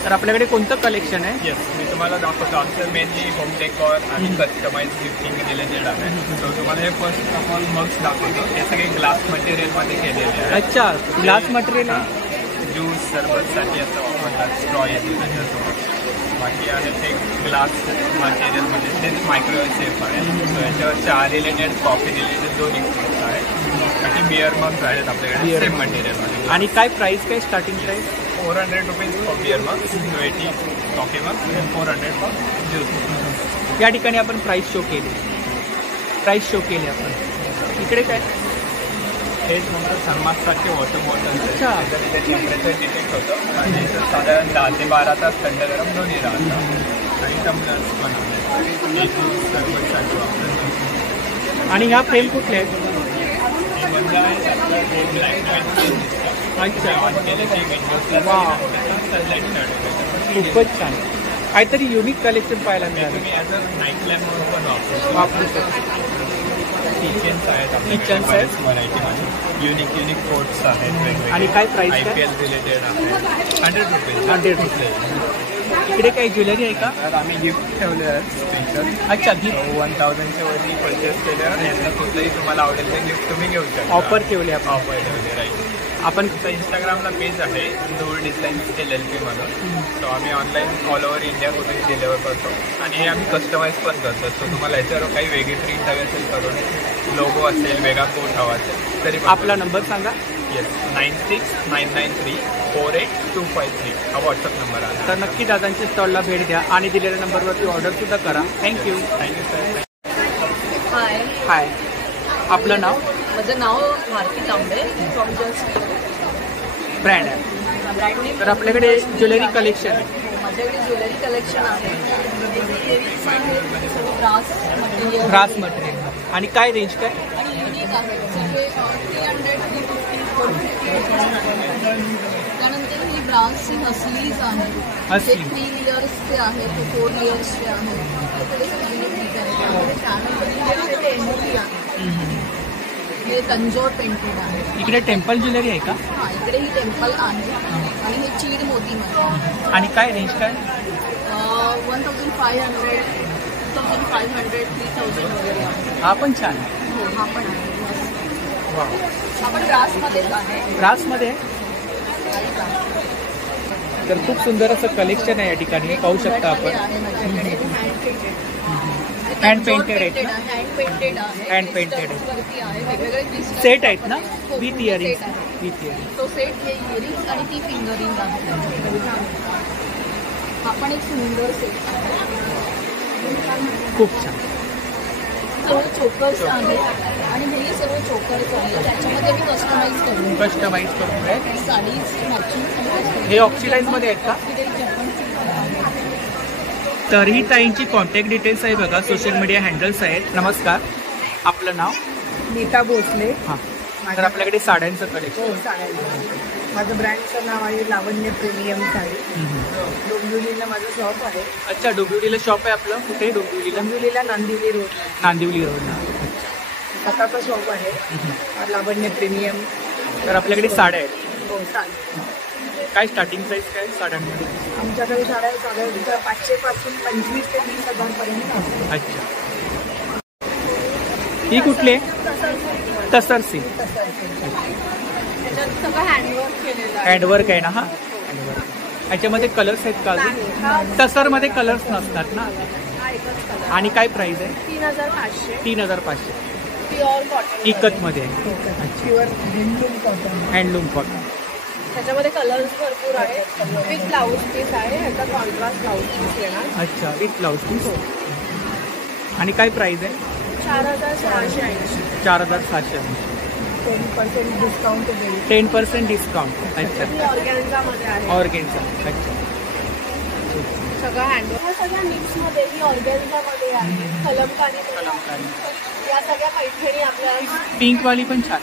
तर आपल्याकडे कोणतं कलेक्शन आहे? येस, मी तुम्हाला दाखवतो. आमचं मेनली होम डेकॉर आणि कस्टमाइज गिफ्टिंग रिलेटेड आहे. सो तुम्हाला हे फर्स्ट ऑफ ऑल मग्स दाखवतो. हे सगळे ग्लास मटेरियलमध्ये केलेले आहे. अच्छा, ग्लास मटेरियल आहे. ज्यूस सरबतसाठी असं वापरतात. स्ट्रॉ येतो त्याच्यासोबत. बाकी आहे ते ग्लास मटेरियलमध्ये ते मायक्रोवेव्ह सेफ आहे. सो याच्यावर चहा रिलेटेड, कॉफी रिलेटेड दोन्ही प्रोडक्ट आहेत. बाकी बिअर मग्स आहेत आपल्याकडे सेम मटेरियलमध्ये. आणि काय प्राइस, काय starting price? 400 rupees for beer mug, 280 coffee mug, 400 for juice. या ठिकाणी आपण प्राइस शो केली. आपण इकडे काय? हे तुमचं थर्माससाठी वॉटर बॉटल. अच्छा. त्याच्यामध्ये टेम्परेचर डिटेक्ट होतं आणि साधारण 10 ते 12 तास थंड गरम दोन्ही राहतात. आणि टम्बलर्स पण आहेत. सरबतसाठी वापरतात. आणि ह्या फ्रेम कुठल्या आहेत? हे बंद आहे. अच्छा. ऑन केले ते विंडोजला सनलाईट खूपच छान. काहीतरी युनिक कलेक्शन पाहायला मिळालं. तुम्ही ॲज अ नाईट लॅम्प म्हणून पण वापरू शकता. किचन्स आहेत व्हरायटीमध्ये. युनिक कोट्स आहेत वेगवेगळे. आणि काय प्राइस? IPL रिलेटेड आहे. 100 रुपीज. 100 रुपये. इकडे काही ज्वेलरी आहे का? तर आम्ही गिफ्ट ठेवले आहेत स्पेशल. अच्छा, गिफ्ट 1000च्या वरती परचेस केल्यावर यातलं कुठलंही तुम्हाला आवडेल ते गिफ्ट तुम्ही घेऊ शकता. ऑफर ठेवले आपण. ऑफर ठेवले, राईट. आपण इंस्टाग्रामला पेज आहे इंदोर डिझाईन्स LLP म्हणून. सो आम्ही ऑनलाईन ऑल ओव्हर इंडिया कुठेही डिलिव्हर करतो आणि हे आम्ही कस्टमाइज पण करतो. सो तुम्हाला याच्यावर काही वेगळी प्रिंट हवी असेल करून, लोगो असेल, वेगळा कोट हवा असेल तरी. आपला नंबर सांगा. येस, 9699348253 हा व्हॉट्सअप नंबर आहे. तर नक्की दादांच्या स्टॉलला भेट द्या आणि दिलेल्या नंबरवरती ऑर्डर सुद्धा करा. थँक्यू. सर. हाय. आपलं नाव? माझं नाव Bharti Tambe, from just brand आहे. तर आपल्याकडे ज्वेलरी कलेक्शन आहे. माझ्याकडे ज्वेलरी कलेक्शन आहे. Brass material. आणि काय रेंज काय? आणि युनिक आहे सगळे 300 त्यानंतर ही ब्रासची नसलीज आहे. 3 लेयर्सचे आहेत, 4 लेयर्सचे आहेत. त्यानंतर एमओपी आहे. हे तंजोर पेंटेड आहे. इकडे टेम्पल ज्वेलरी आहे का? हां, इकडे ही टेम्पल आहे. आणि हे चीड मोतीमध्ये. आणि काय रेंज काय? 1500, 2500, 3000 वगैरे आहे. हा पण छान आहे. हो, हा पण आहे. हा पण ग्रासमध्येच आहे. ग्रासमध्ये? तर खूप सुंदर असं कलेक्शन आहे या ठिकाणी, पाहू शकता आपण. हँड पेंटेड आहेत ना? हँड पेंटेड आहे. सेट आहेत ना? With earring. तो सेट हे इयरिंग आणि ती फिंगरिंग आहे. हा पण एक सुंदर सेट आहे. खूप छान. तो चोकर्स आहे आणि हे सर्व चोकर्स आहे. त्याच्यामध्ये मी कस्टमाइज करून साडीज मॅचिंग. हे ऑक्सिडाइज मध्ये आहेत का? तर ही ताईंची कॉन्टॅक्ट डिटेल्स आहे बघा. सोशल मीडिया हँडल्स आहेत. नमस्कार. आपलं नाव? नीता भोसले. हां. तर आपल्याकडे साड्यांचं कलेक्शन. हो, साड्यांचं. माझं ब्रँडचं नाव आहे लावण्य प्रीमियम साडी. डोंबिवलीला माझं शॉप आहे. अच्छा, डोंबिवलीला शॉप आहे आपलं. कुठे डोंबिवलीला? डोंबिवलीला नांदिवली रोड. नांदिवली रोडला. स्वतःचं शॉप आहे लावण्य प्रीमियम. तर आपल्याकडे साड्या आहेत. हो, साडी. काय स्टार्टिंग प्राइस काय साड्यांमध्ये? आमच्याकडे साड्या साधारण 500 पासून 25 ते 20,000 पर्यंत. अच्छा. ही कुठली आहे? तसरसी. त्याच्यात सगळं हँडवर्क केलेलं आहे. हँडवर्क आहे ना? हा, हँडवर्क. याच्यामध्ये कलर्स आहेत का? तसरमध्ये कलर्स नसतात ना? आणि काय प्राइस आहे? 3,500. 3,500. Pure cotton. इकतमध्ये आहे. Pure handloom cotton. Handloom cotton. त्याच्यामध्ये कलर्स भरपूर आहेत. विथ ब्लाऊज पीस आहे. ह्याचा कॉन्ट्रास्ट ब्लाऊज पीस येणार. अच्छा, विथ ब्लाऊज पीस. आणि काय प्राइस आहे? 4,680. 4,680. 10% डिस्काउंट देईल. 10% डिस्काउंट. अच्छा. ऑर्गॅन्झामध्ये आहे. ऑर्गॅन्झा. अच्छा. सगळं हँडवर्क. हा सगळ्या मिक्समध्ये ही ऑर्गॅन्झामध्ये आहे. कलमकारी. या सगळ्या पैठणी आपल्या. पिंकवाली पण छान.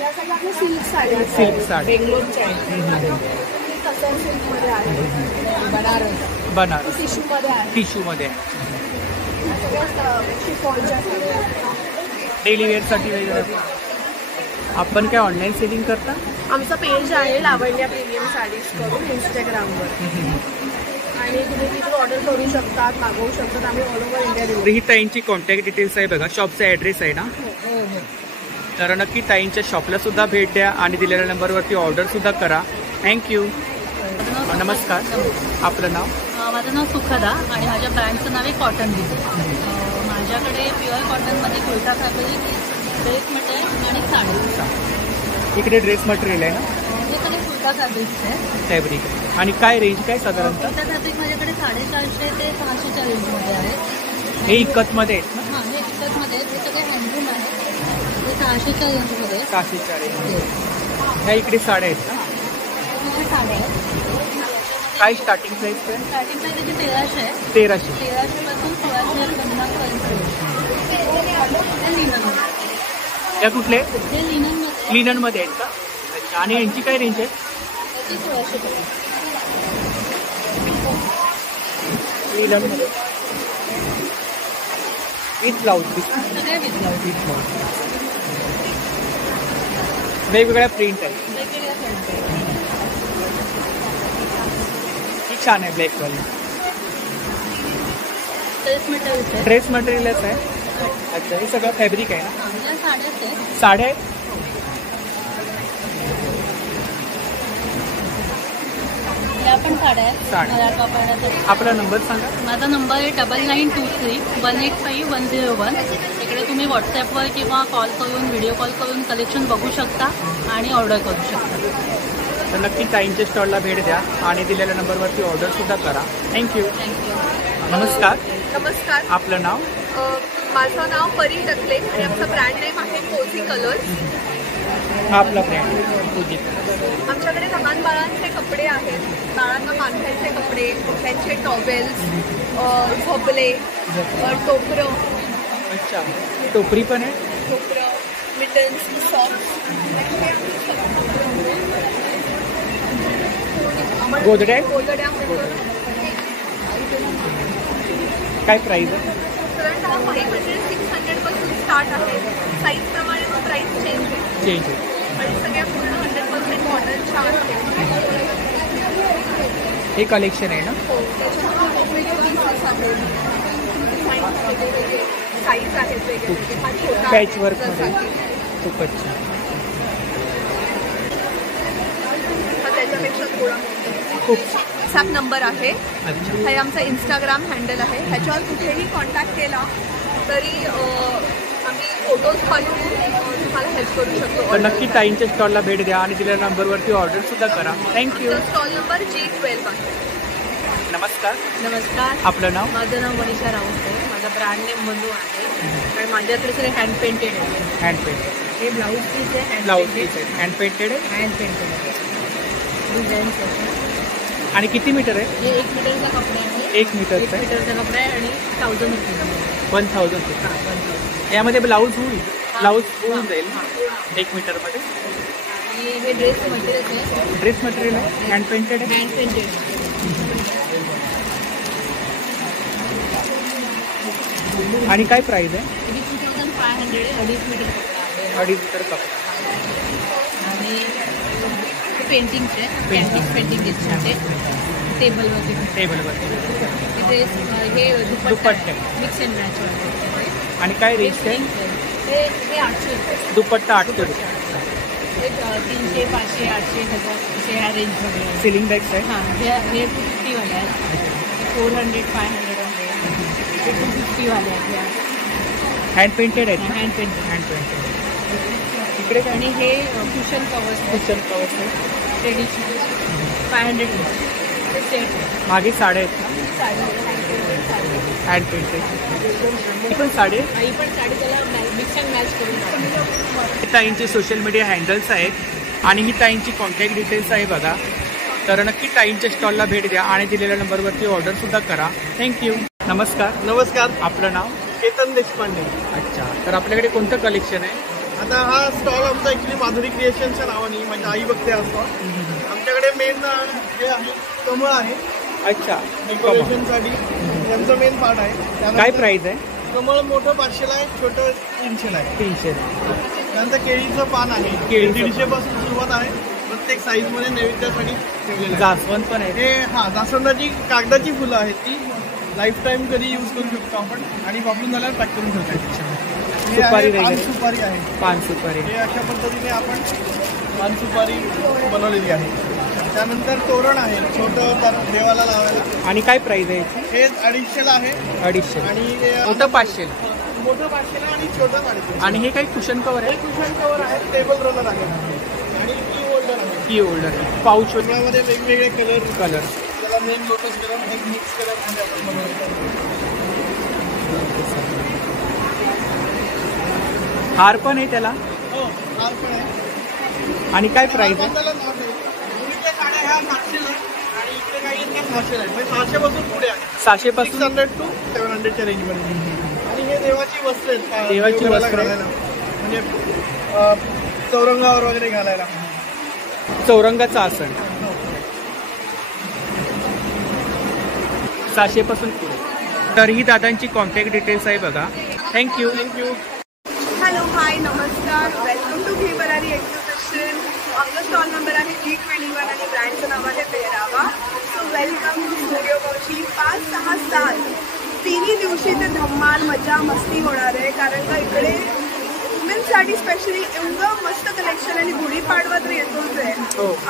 या सगळ्या आपल्या सिल्क साड्या. सिल्क साडी. बेंगलोरच्या आहेत. कसन सिल्कमध्ये आहे. बनारस. टिश्यूमध्ये आहे. टिश्यूमध्ये. शिफॉनच्या साड्या. डेली वेअरसाठी वगैरे आपण काय ऑनलाईन सेलिंग करता? आमचं पेज आहे लावण्य प्रीमियम साडीज करून इंस्टाग्रामवर. आणि तुम्ही तिथून ऑर्डर करू शकतात, मागवू शकतात. आम्ही ऑल ओव्हर इंडिया देऊ. ही ताईंची कॉन्टॅक्ट डिटेल्स आहे बघा. शॉपचा ॲड्रेस आहे ना? तर नक्की ताईंच्या शॉपला सुद्धा भेट द्या आणि दिलेल्या नंबरवरती ऑर्डर सुद्धा करा. थँक्यू. नमस्कार. आपलं नाव? माझं नाव सुखदा आणि माझ्या ब्रँडचं नाव आहे कॉटन डिझाईन. माझ्याकडे प्युअर कॉटनमध्ये कुर्ता फॅब्रिक, ड्रेस मटेरियल आणि साडी. इकडे ड्रेस मटेरियल आहे ना? हे सगळे कुर्ता फॅब्रिक्स आहे. फॅब्रिक. आणि काय रेंज काय साधारणतः? कुर्ता फॅब्रिक माझ्याकडे 450 ते 600च्या रेंजमध्ये आहे. हे इकतमध्ये आहेत ना? हां, हे इकतमध्ये आहेत. हे सगळे हँडलूम आहे. हे 600च्या रेंजमध्ये. 600च्या रेंजमध्ये. ह्या इकडे साड्या आहेत ना? साड्या आहेत. काय स्टार्टिंग प्राइस काय? स्टार्टिंग प्राइस त्याची 1300 आहे. 1300. 1300 पासून 1650 पर्यंत. या कुठले? हे लिननमध्ये. लिननमध्ये आहेत का? अच्छा. आणि यांची काय रेंज आहे? त्याची 1600 पर्यंत. लिननमध्ये विथ ब्लाऊज पीस. सगळे विथ ब्लाऊज. वेगवेगळ्या प्रिंट आहे. वेगवेगळ्या प्रिंट आहे. ही छान आहे ब्लॅकवाली. ड्रेस मटेरियल आहे. ड्रेस मटेरियलच आहे. अच्छा. हे सगळं फॅब्रिक आहे ना? साड्याच आहे. साड्या आहेत. या पण साड्या आहेत. आपला नंबर सांगा. माझा नंबर आहे 9923185101. इकडे तुम्ही व्हॉट्सॲपवर किंवा कॉल करून, व्हिडिओ कॉल करून कलेक्शन बघू शकता आणि ऑर्डर करू शकता. तर नक्की ताईंच्या स्टॉलला भेट द्या आणि दिलेल्या नंबरवरती ऑर्डर सुद्धा करा. थँक्यू. नमस्कार. नमस्कार. आपलं नाव? माझं नाव परी टकले आणि आमचं ब्रँड नेम आहे कोझी कलर्स. हा आपला ब्रँड कोझी. आमच्याकडे लहान बाळांचे कपडे आहेत. बाळांना बांधायचे कपडे, त्यांचे टॉवेल्स, झोपले, टोपरं. अच्छा. टोपरी पण आहे? टोपरं, मिटन्स, सॉक्स. गोदड्या. गोदड्या. काय प्राइस आहे? साधारणतः 500 पासून स्टार्ट आहे. साईज प्रमाणे मग प्राइस चेंज आहे. आणि सगळ्या पूर्ण 100% मॉडर्नच्या आहेत. हे कलेक्शन आहे ना? हो. त्याच्यामध्ये वेगवेगळे पीसेस आहेत. साईज आहेत वेगवेगळे. पॅच वर्कमध्ये खूपच छान. त्याच्यापेक्षा थोडा खूप व्हॉट्सॲप नंबर आहे. हे आमचा इंस्टाग्राम हँडल आहे. ह्याच्यावर कुठेही कॉन्टॅक्ट केला तरी आम्ही फोटोज पाठवून तुम्हाला हेल्प करू शकतो. तर नक्की ताईंच्या स्टॉलला भेट द्या आणि दिलेल्या नंबरवरती ऑर्डर सुद्धा करा. थँक्यू. स्टॉल नंबर G12 आहे. नमस्कार. नमस्कार. आपलं नाव? माझं नाव मनीषा राऊत आहे. माझा ब्रँड नेम मधू आहे आणि माझ्याकडे सगळे हँड पेंटेड आहे. Hand painted. हे ब्लाऊज पीस आहे. ब्लाऊज पीस आहे. हँड पेंटेड आहे. हँड पेंटेड आहे. डिझाईन्स आहे. आणि किती मीटर आहे? हे 1 मीटरचा कपडा आहे. 1 मीटरचा. 1 मीटरचा कपडा आहे आणि 1000 रुपये. 1000 रुपये. यामध्ये ब्लाऊज होईल होऊन जाईल 1 मीटरमध्ये. आणि हे ड्रेस मटेरियल आहे. ड्रेस मटेरियल आहे, हँड पेंटेड आहे. Hand painted. आणि काय प्राइस आहे? 2500 2.5 मीटर. 2.5 मीटर कपडा. आणि पेंटिंगचे पेंटिंग दिसते टेबलवरती. ड्रेस हे दुपट्टे मिक्स अँड मॅच. आणि काय रेंज आहे? हे 800 रुपये. दुपट्टा 800 रुपये. 300 500 800 1000 असे ह्या रेंजमध्ये. सिलिंग बॅग्स आहे. हां हे 250 वाले आहेत. 400 500 हे 250 वाले आहेत. हँड पेंटेड आहेत. Hand painted. इकडे काय? आणि हे कुशन कवर्स ट्रेडिशनल 500 सेट. मागे साड्या आहेत ना हँड पेंटेड. ही पण साडी त्याला मिक्स अँड मॅच करून. ताईंचे सोशल मीडिया हँडल्स आहेत आणि ही ताईंची कॉन्टॅक्ट डिटेल्स आहे बघा. तर नक्की ताईंच्या स्टॉलला भेट द्या आणि दिलेल्या नंबरवरती ऑर्डरसुद्धा करा. थँक्यू. नमस्कार. आपलं नाव? केतन देशपांडे. अच्छा, तर आपल्याकडे कोणतं कलेक्शन आहे? आता हा स्टॉल आमचा ऍक्च्युली माधुरी क्रिएशनच्या नावाने माझ्या आई बघते हा स्टॉल. आमच्याकडे मेन हे आहे कमळ आहे. अच्छा, डेकोरेशनसाठी यांचं मेन पार्ट आहे. काय प्राइस आहे? कमळ मोठं 500 आहे, छोटं 300 आहे. 300. त्यानंतर केळीचं पान आहे. 150 पासून सुरुवात आहे. प्रत्येक साईज मध्ये नैवेद्यासाठी ठेवलेलं. जास्वंद पण आहे. हे जास्वंदाची कागदाची फुलं आहेत. ती लाईफ टाईम कधी यूज करू शकतो आपण आणि वापरून झाल्यावर पॅक करून ठेवतो. सुपारी पान सुपारी आहे. पान सुपारी हे अशा पद्धतीने आपण पान सुपारी बनवलेली आहे. त्यानंतर तोरण आहे छोटं देवाला लावायला. आणि काय प्राइस आहे? हे 250 आहे. 250. आणि मोठं 500. मोठं 500 आणि छोटं 250. आणि हे काही कुशन कवर आहे? कुशन कवर आहे. टेबल रनर आहे आणि की होल्डर आहे. की होल्डर पाऊच मध्ये वेगवेगळे कलर. त्याला मेन लोटस कलर एक मिक्स कलर मध्ये आपण बनवतो. हार पण आहे त्याला? हो, हार पण आहे. आणि काय प्राइस आहे? साड्या ह्या 700 आहे आणि इकडे काही 600 आहे. म्हणजे 600 पासून पुढे आहे. 600 पासून 600 to 700च्या रेंजमध्ये. आणि हे देवाची वस्त्र आहेत. देवाची वस्त्र घालायला म्हणजे चौरंगावर वगैरे घालायला. चौरंगाचं आसन. 600 पासून पुढे. तर ही दादांची कॉन्टॅक्ट डिटेल्स आहे बघा. थँक्यू. हॅलो, हाय, नमस्कार. वेलकम टू घेबरारी एक्झिबिशन. आपला स्टॉल नंबर आहे G21 आणि ब्रँडचं नाव आहे Pehrava. So welcome to Suryavanshi. 5-6 साल तिन्ही दिवशी ते धम्माल मजा मस्ती होणार आहे. कारण का इकडे वुमेन्ससाठी स्पेशली एवढं मस्त कलेक्शन आणि गुढीपाडवा तर येतोच आहे.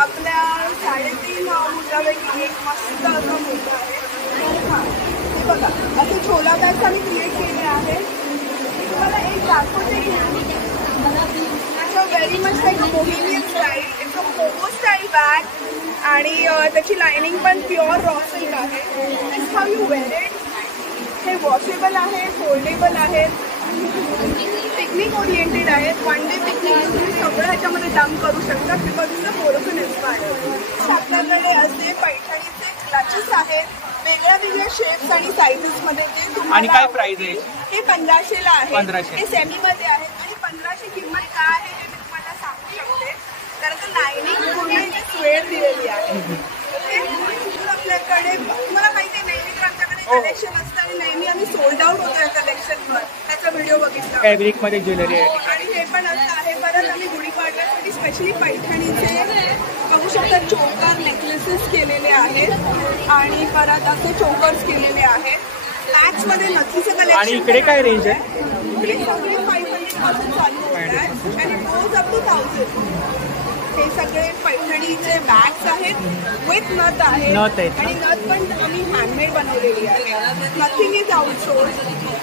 आपल्या 3.5 मुद्दापैकी एक मस्त असं मुद्दा आहे. हे बघा, असे छोला बॅग्स आम्ही क्रिएट केले आहे. तुम्हाला एक दाखवते की very much like bohemian style. It's a momo style bag आणि त्याची लायनिंग पण प्युअर रॉ सिल्क आहे. This how you wear it. हे वॉशेबल आहे, फोल्डेबल आहेत, पिकनिक ओरिएंटेड आहेत. 1 डे पिकनिक तुम्ही सगळं ह्याच्यामध्ये डंप करू शकता बिकॉज इट्स अ फोरोफिन इन्स्पायर्ड. आपल्याकडे असे पैठणीचे क्लचेस आहेत वेगळ्या वेगळ्या शेप्स आणि साईजेस मध्ये. आणि काय प्राइस आहे? हे 1500ला आहे. 1500. हे सेमी मध्ये आहेत आणि 1500 किंमत काय आहे हे मी तुम्हाला सांगू शकते. कारण का लायनिंग पूर्ण स्वेअर दिलेली आहे. आपल्याकडे तुम्हाला माहिती आहे नेहमी तर आमच्याकडे कलेक्शन असतं आणि नेहमी आम्ही सोल्ड आउट होतो या कलेक्शनवर. त्याचा व्हिडिओ बघितला. फॅब्रिक मध्ये ज्वेलरी आहे. आणि हे पण असं आहे. परत आम्ही गुढीपाडव्यासाठी स्पेशली पैठणीचे बघू शकता चोकर नेकलेसेस केलेले आहेत आणि परत असे चोकर्स केलेले आहेत. मॅक्स मध्ये नथीचं कलेक्शन. आणि इकडे काय रेंज आहे? इकडे सगळे 500 पासून चालू होत आहे आणि गोज अप टू 1000. हे सगळे पैठणीचे बॅग्स आहेत विथ नथ आहेत. आणि नथ पण आम्ही हँडमेड बनवलेली आहे. Nothing is outsource.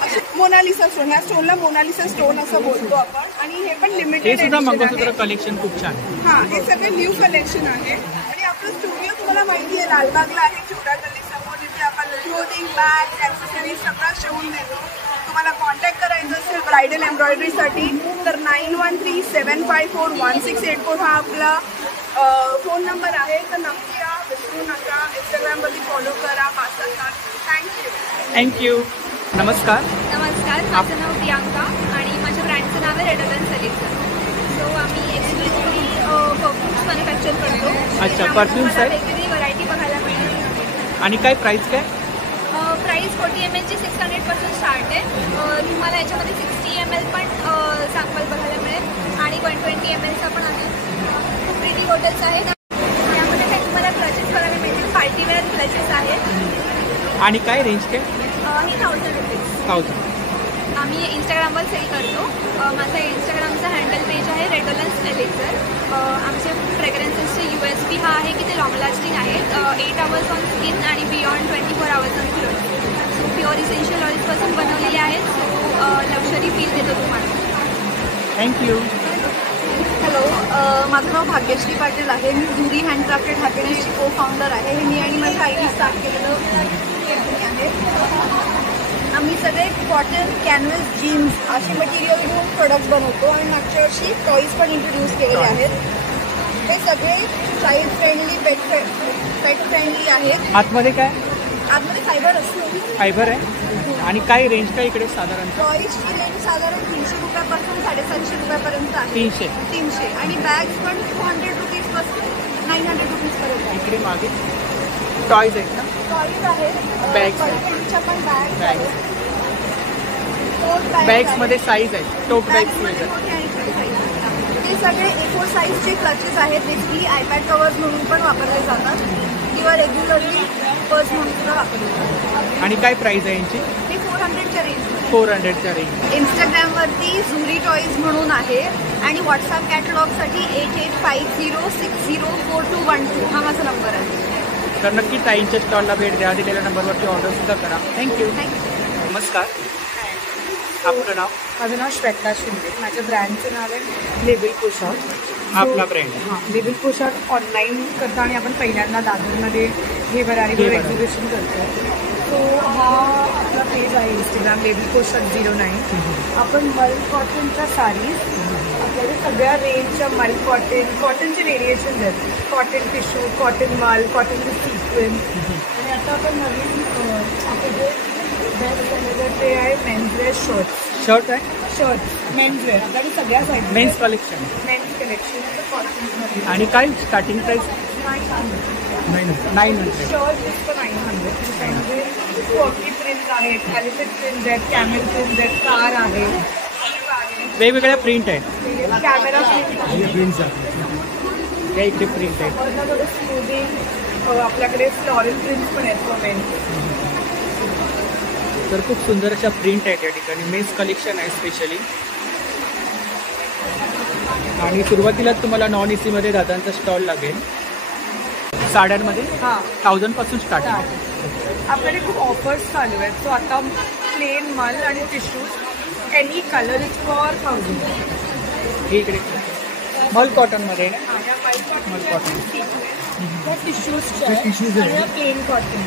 असे मोनालिसा स्टोन, ह्या स्टोनला मोनालिसा स्टोन असं बोलतो आपण. आणि हे पण लिमिटेड मंगळसूत्र कलेक्शन खूप छान. हा, हे सगळे न्यू कलेक्शन आहे. आणि आपलं स्टुडिओ तुम्हाला माहिती आहे लालबागला आहे, छोटा गल्ली समोर, जिथे आपण क्लोथिंग बॅग ॲक्सेसरीज सगळं शिवून देतो. तुम्हाला कॉन्टॅक्ट करायचं असेल ब्रायडल एम्ब्रॉयडरीसाठी तर 9137541684 हा आपला फोन नंबर आहे. तर नक्की या, विसरू नका. इंस्टाग्रामवरती फॉलो करा. थँक्यू. नमस्कार. माझं नाव प्रियांका आणि नाव आहे रेडोलन्स एलिक्सर. सो आम्ही एक्सक्लुझिव्हली परफ्यूम्स मॅन्युफॅक्चर करतो. अच्छा, परफ्यूम्स आहे. वेगवेगळी व्हरायटी बघायला मिळेल. आणि काय प्राइस काय? प्राइस 40 ml ची 600 पासून स्टार्ट आहे. तुम्हाला याच्यामध्ये 60 ml पण सॅम्पल बघायला मिळेल आणि 120 ml चा पण आहे. खूप प्रिटी बॉटल्स आहेत. यामध्ये काही तुम्हाला क्लचेस बघायला मिळतील. पार्टीवेअर क्लचेस आहेत. आणि काय रेंज काय? ही 1000 रुपीज. 1000. आम्ही इंस्टाग्रामवर सेल करतो. माझा इंस्टाग्रामचा हँडल पेज आहे रेडोलन्स एलिक्सर. आमचे फ्रेग्रन्सेसचे USP हा आहे की ते लॉंग लास्टिंग आहेत. 8 hours on skin and beyond 24 hours on cloth. So pure essential ऑइल्सपासून बनवलेले आहेत. सो लक्झरी फील देतो तुम्हाला. थँक्यू. हॅलो, माझं नाव भाग्यश्री पाटील आहे. मी झुरी हँडक्राफ्टेड हॅपीनेसची को फाउंडर आहे. हे मी आणि माझ्या आईने स्टार्ट केलेलं कंपनी आहे. आम्ही सगळे कॉटन, कॅनव्हस, जीन्स असे मटेरियल घेऊन प्रोडक्ट्स बनवतो आणि मागच्या वर्षी टॉईज पण इंट्रोड्यूस केलेले आहेत. हे सगळे चाइल्ड फ्रेंडली, पेट फ्रेंडली आहेत. आतमध्ये काय? आतमध्ये फायबर असतो. फायबर आहे. आणि काय रेंज काय इकडे साधारण? टॉईजची रेंज साधारण 300 रुपयापासून 750 रुपयापर्यंत आहे. 300 आणि बॅग्स पण 200 रुपीजपासून 900 रुपीजपर्यंत. इकडे मागे टॉईज आहेत ना? टॉईज आहेत. बॅग्स पण बॅग्स आहेत. बॅग्स मध्ये साईज आहेत. टोट बॅग्स हे सगळे A4 साईजचे क्लचेस आहेत. बेसिकली आयपॅड कवर्स म्हणून पण वापरले जातात किंवा रेग्युलरली पर्स म्हणून सुद्धा वापरले जातात. आणि काय प्राइस आहे यांची? हे 400च्या रेंज. 400च्या रेंज. इंस्टाग्रामवरती झुरी टॉईज म्हणून आहे आणि व्हॉट्सअप कॅटलॉगसाठी 8850604212 हा माझा नंबर आहे. तर नक्की ताईंच्या स्टॉलला भेट द्या. दिलेल्या नंबरवरती ऑर्डर सुद्धा करा. थँक्यू. नमस्कार. आपलं नाव? माझं नाव श्वेता शिंदे. माझ्या ब्रँडचं नाव आहे लेबल पोशाख. आपला ब्रँड? हां, लेबल पोशाख ऑनलाईन करतो आणि आपण पहिल्यांदा दादरमध्ये हे बरारीवर एक्झिबिशन करतो. सो हा आपला पेज आहे इंस्टाग्राम लेबल पोशाख 09. आपण मल कॉटनच्या साडीज, आपल्याकडे सगळ्या रेंजच्या मल कॉटनचे व्हेरिएशन्स आहेत. कॉटन टिश्यू, कॉटन माल, कॉटन सिक्वेन्स. आणि आता आपण नवीन आपलं जे बेस्ट झालेलं ते आहे मेन्सवेअर शर्ट आहे. शर्ट मेन्सवेअर आपल्याकडे सगळ्या size. Men's collection. Men's collection cotton. आणि काय starting price? 900. Shirt is for 900. त्यामध्ये स्वर्की प्रिंट आहेत, एलिफंट प्रिंट आहेत, कॅमेल प्रिंट आहेत, कार आहे, वेगवेगळ्या प्रिंट आहेत. कॅमेरा प्रिंट या इकडे प्रिंट आहेत. थोडं स्मूथिंग. आपल्याकडे फ्लॉरल प्रिंट पण आहेत फॉर मेन. तर खूप सुंदर अशा प्रिंट आहेत या ठिकाणी. मेन्स कलेक्शन आहे स्पेशली. आणि सुरुवातीलाच तुम्हाला नॉन AC मध्ये दादांचा स्टॉल लागेल. साड्यांमध्ये 1000 पासून स्टार्ट आहे. आपल्याकडे खूप ऑफर्स चालू आहेत. सो आता प्लेन मल आणि tissues any colour is for 1000. हे इकडे मल कॉटनमध्ये मल कॉटन टिश्यूजच्या आणि प्लेन कॉटन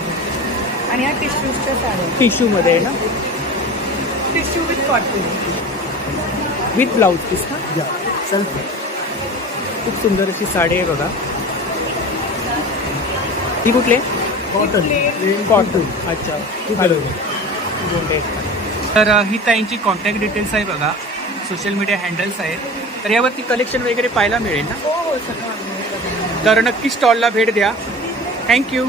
आणि ह्या टिश्यूजच्या साड्या. टिश्यूमध्ये आहे ना? Tissue with cotton with blouse piece ना? सेल्फ. खूप सुंदर अशी साडी आहे बघा. ही कुठली? कॉटन. अच्छा. तर ही ताईंची कॉन्टॅक्ट डिटेल्स आहे बघा. सोशल मीडिया हँडल्स आहेत. तर यावरती कलेक्शन वगैरे पाहायला मिळेल ना? हो, सगळं. तर नक्की स्टॉलला भेट द्या. थँक्यू.